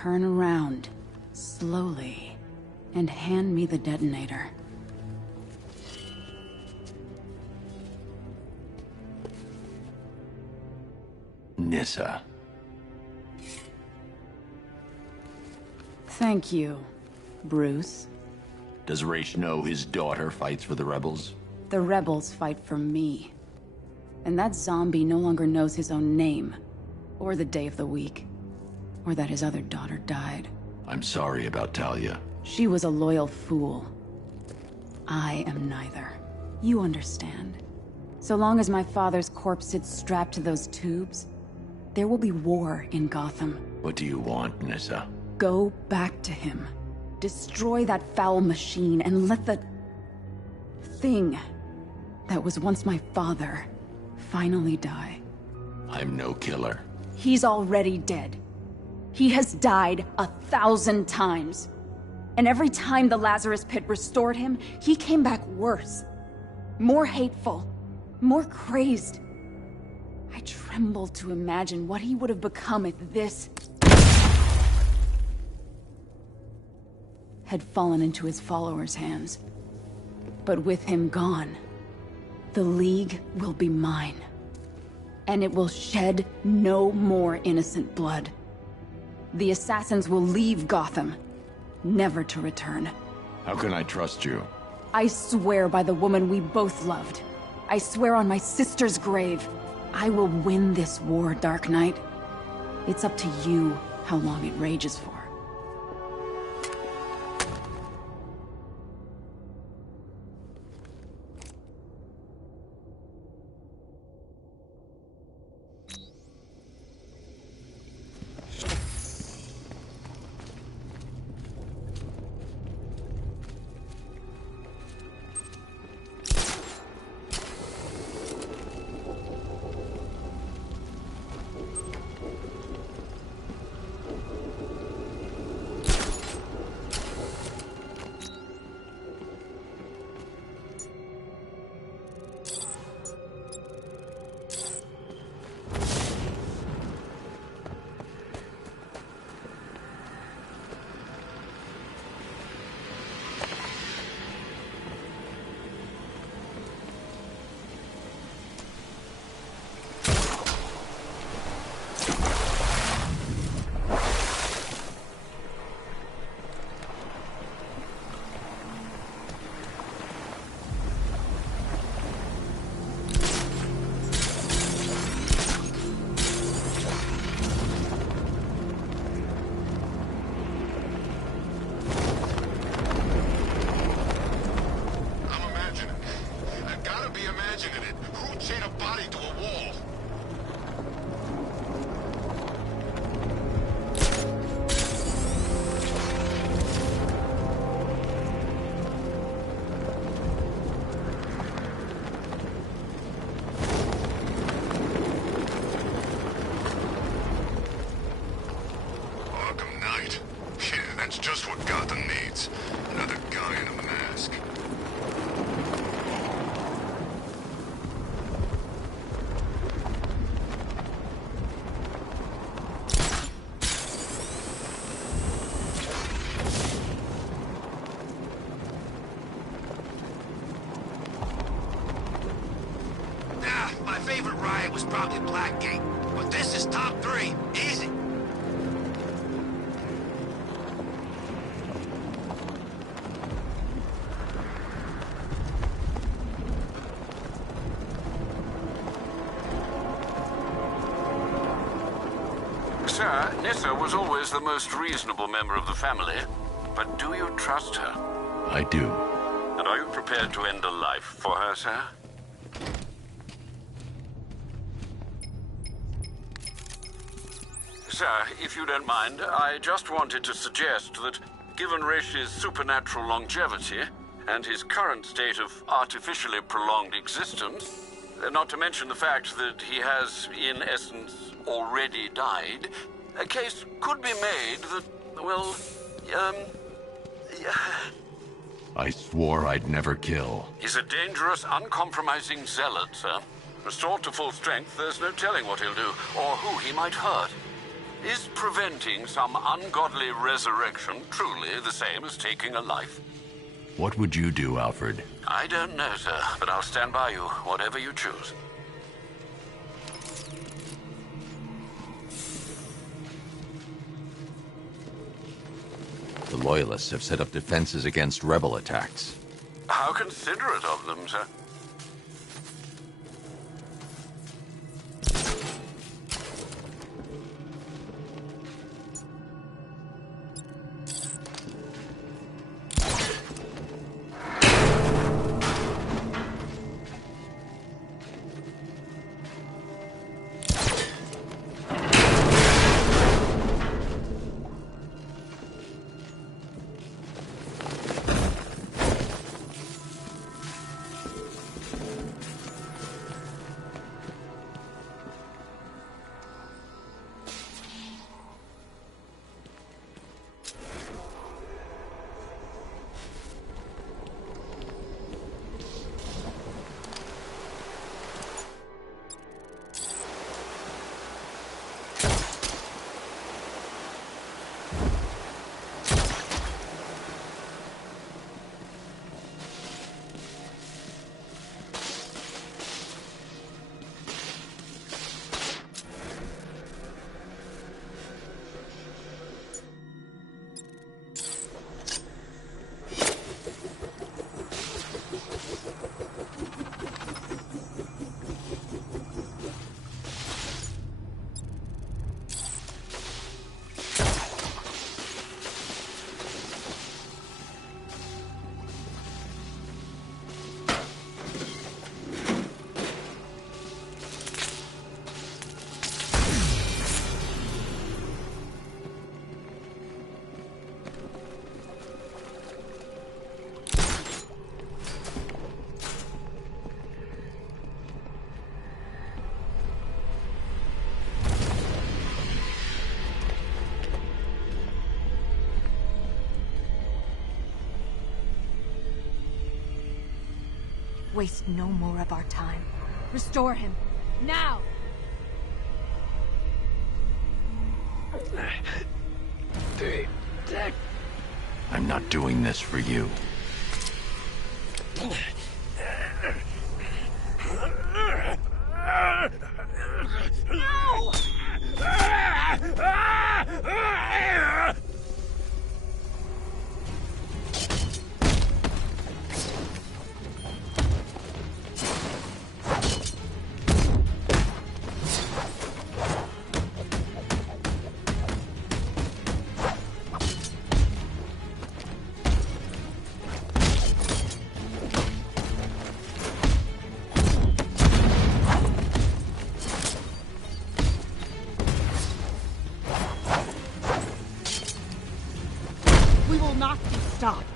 Turn around, slowly, and hand me the detonator. Nissa. Thank you, Bruce. Does Raish know his daughter fights for the rebels? The rebels fight for me. And that zombie no longer knows his own name, or the day of the week, or that his other daughter died. I'm sorry about Talia. She was a loyal fool. I am neither. You understand. So long as my father's corpse sits strapped to those tubes, there will be war in Gotham. What do you want, Nissa? Go back to him. Destroy that foul machine and let the thing that was once my father finally die. I'm no killer. He's already dead. He has died 1,000 times. And every time the Lazarus Pit restored him, he came back worse. More hateful. More crazed. I tremble to imagine what he would have become if this had fallen into his followers' hands. But with him gone, the League will be mine. And it will shed no more innocent blood. The assassins will leave Gotham, never to return. How can I trust you? I swear by the woman we both loved. I swear on my sister's grave. I will win this war, Dark Knight. It's up to you how long it rages for. chain a body to a wall. Arkham Knight. Yeah, that's just what Gotham needs. Another guy in a mask. My favorite riot was probably Blackgate, but this is top 3. Easy. Sir, Nissa was always the most reasonable member of the family, but do you trust her? I do. And are you prepared to end a life for her, sir? Sir, if you don't mind, I just wanted to suggest that, given Resh's supernatural longevity and his current state of artificially prolonged existence, not to mention the fact that he has, in essence, already died, a case could be made that, well, I swore I'd never kill. He's a dangerous, uncompromising zealot, sir. Restored to full strength, there's no telling what he'll do, or who he might hurt. Is preventing some ungodly resurrection truly the same as taking a life? What would you do, Alfred? I don't know, sir, but I'll stand by you, whatever you choose. The Loyalists have set up defenses against rebel attacks. How considerate of them, sir. Waste no more of our time. Restore him. Now! I'm not doing this for you. stop.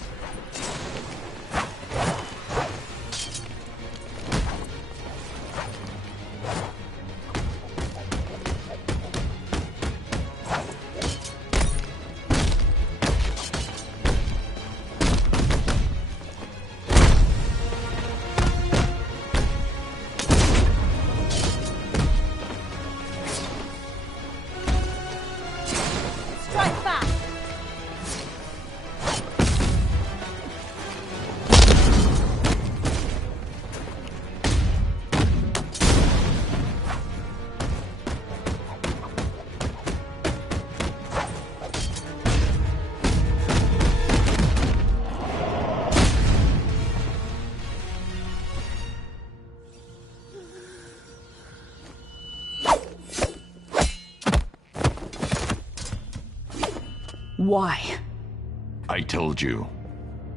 Why? I told you,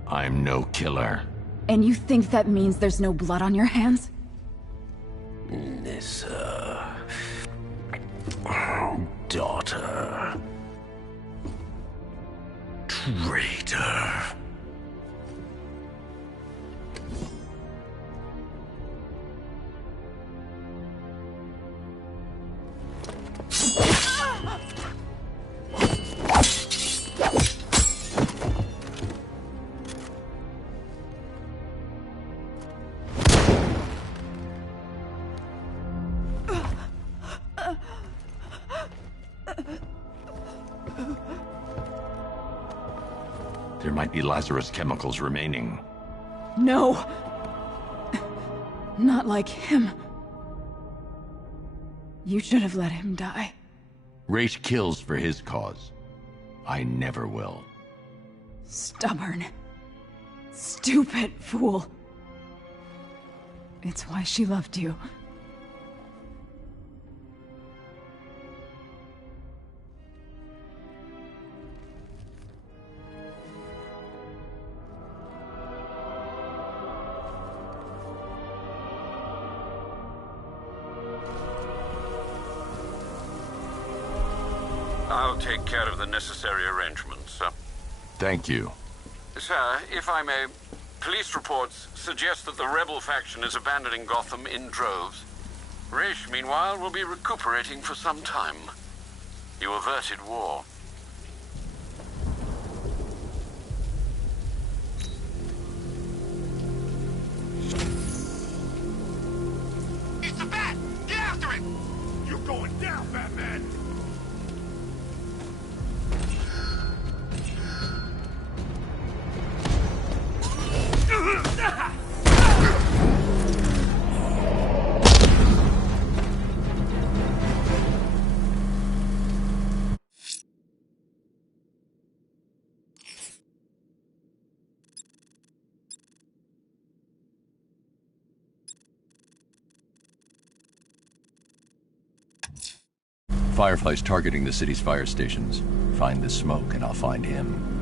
I'm no killer. And you think that means there's no blood on your hands? This, daughter. Traitor. There might be Lazarus chemicals remaining. No! Not like him. You should have let him die. Ra's kills for his cause. I never will. Stubborn. Stupid fool. It's why she loved you. I'll take care of the necessary arrangements, sir. Thank you. Sir, if I may, police reports suggest that the rebel faction is abandoning Gotham in droves. Ra's, meanwhile, will be recuperating for some time. You averted war. It's the Bat! Get after it! You're going down, Batman! Firefly's targeting the city's fire stations. Find the smoke and I'll find him.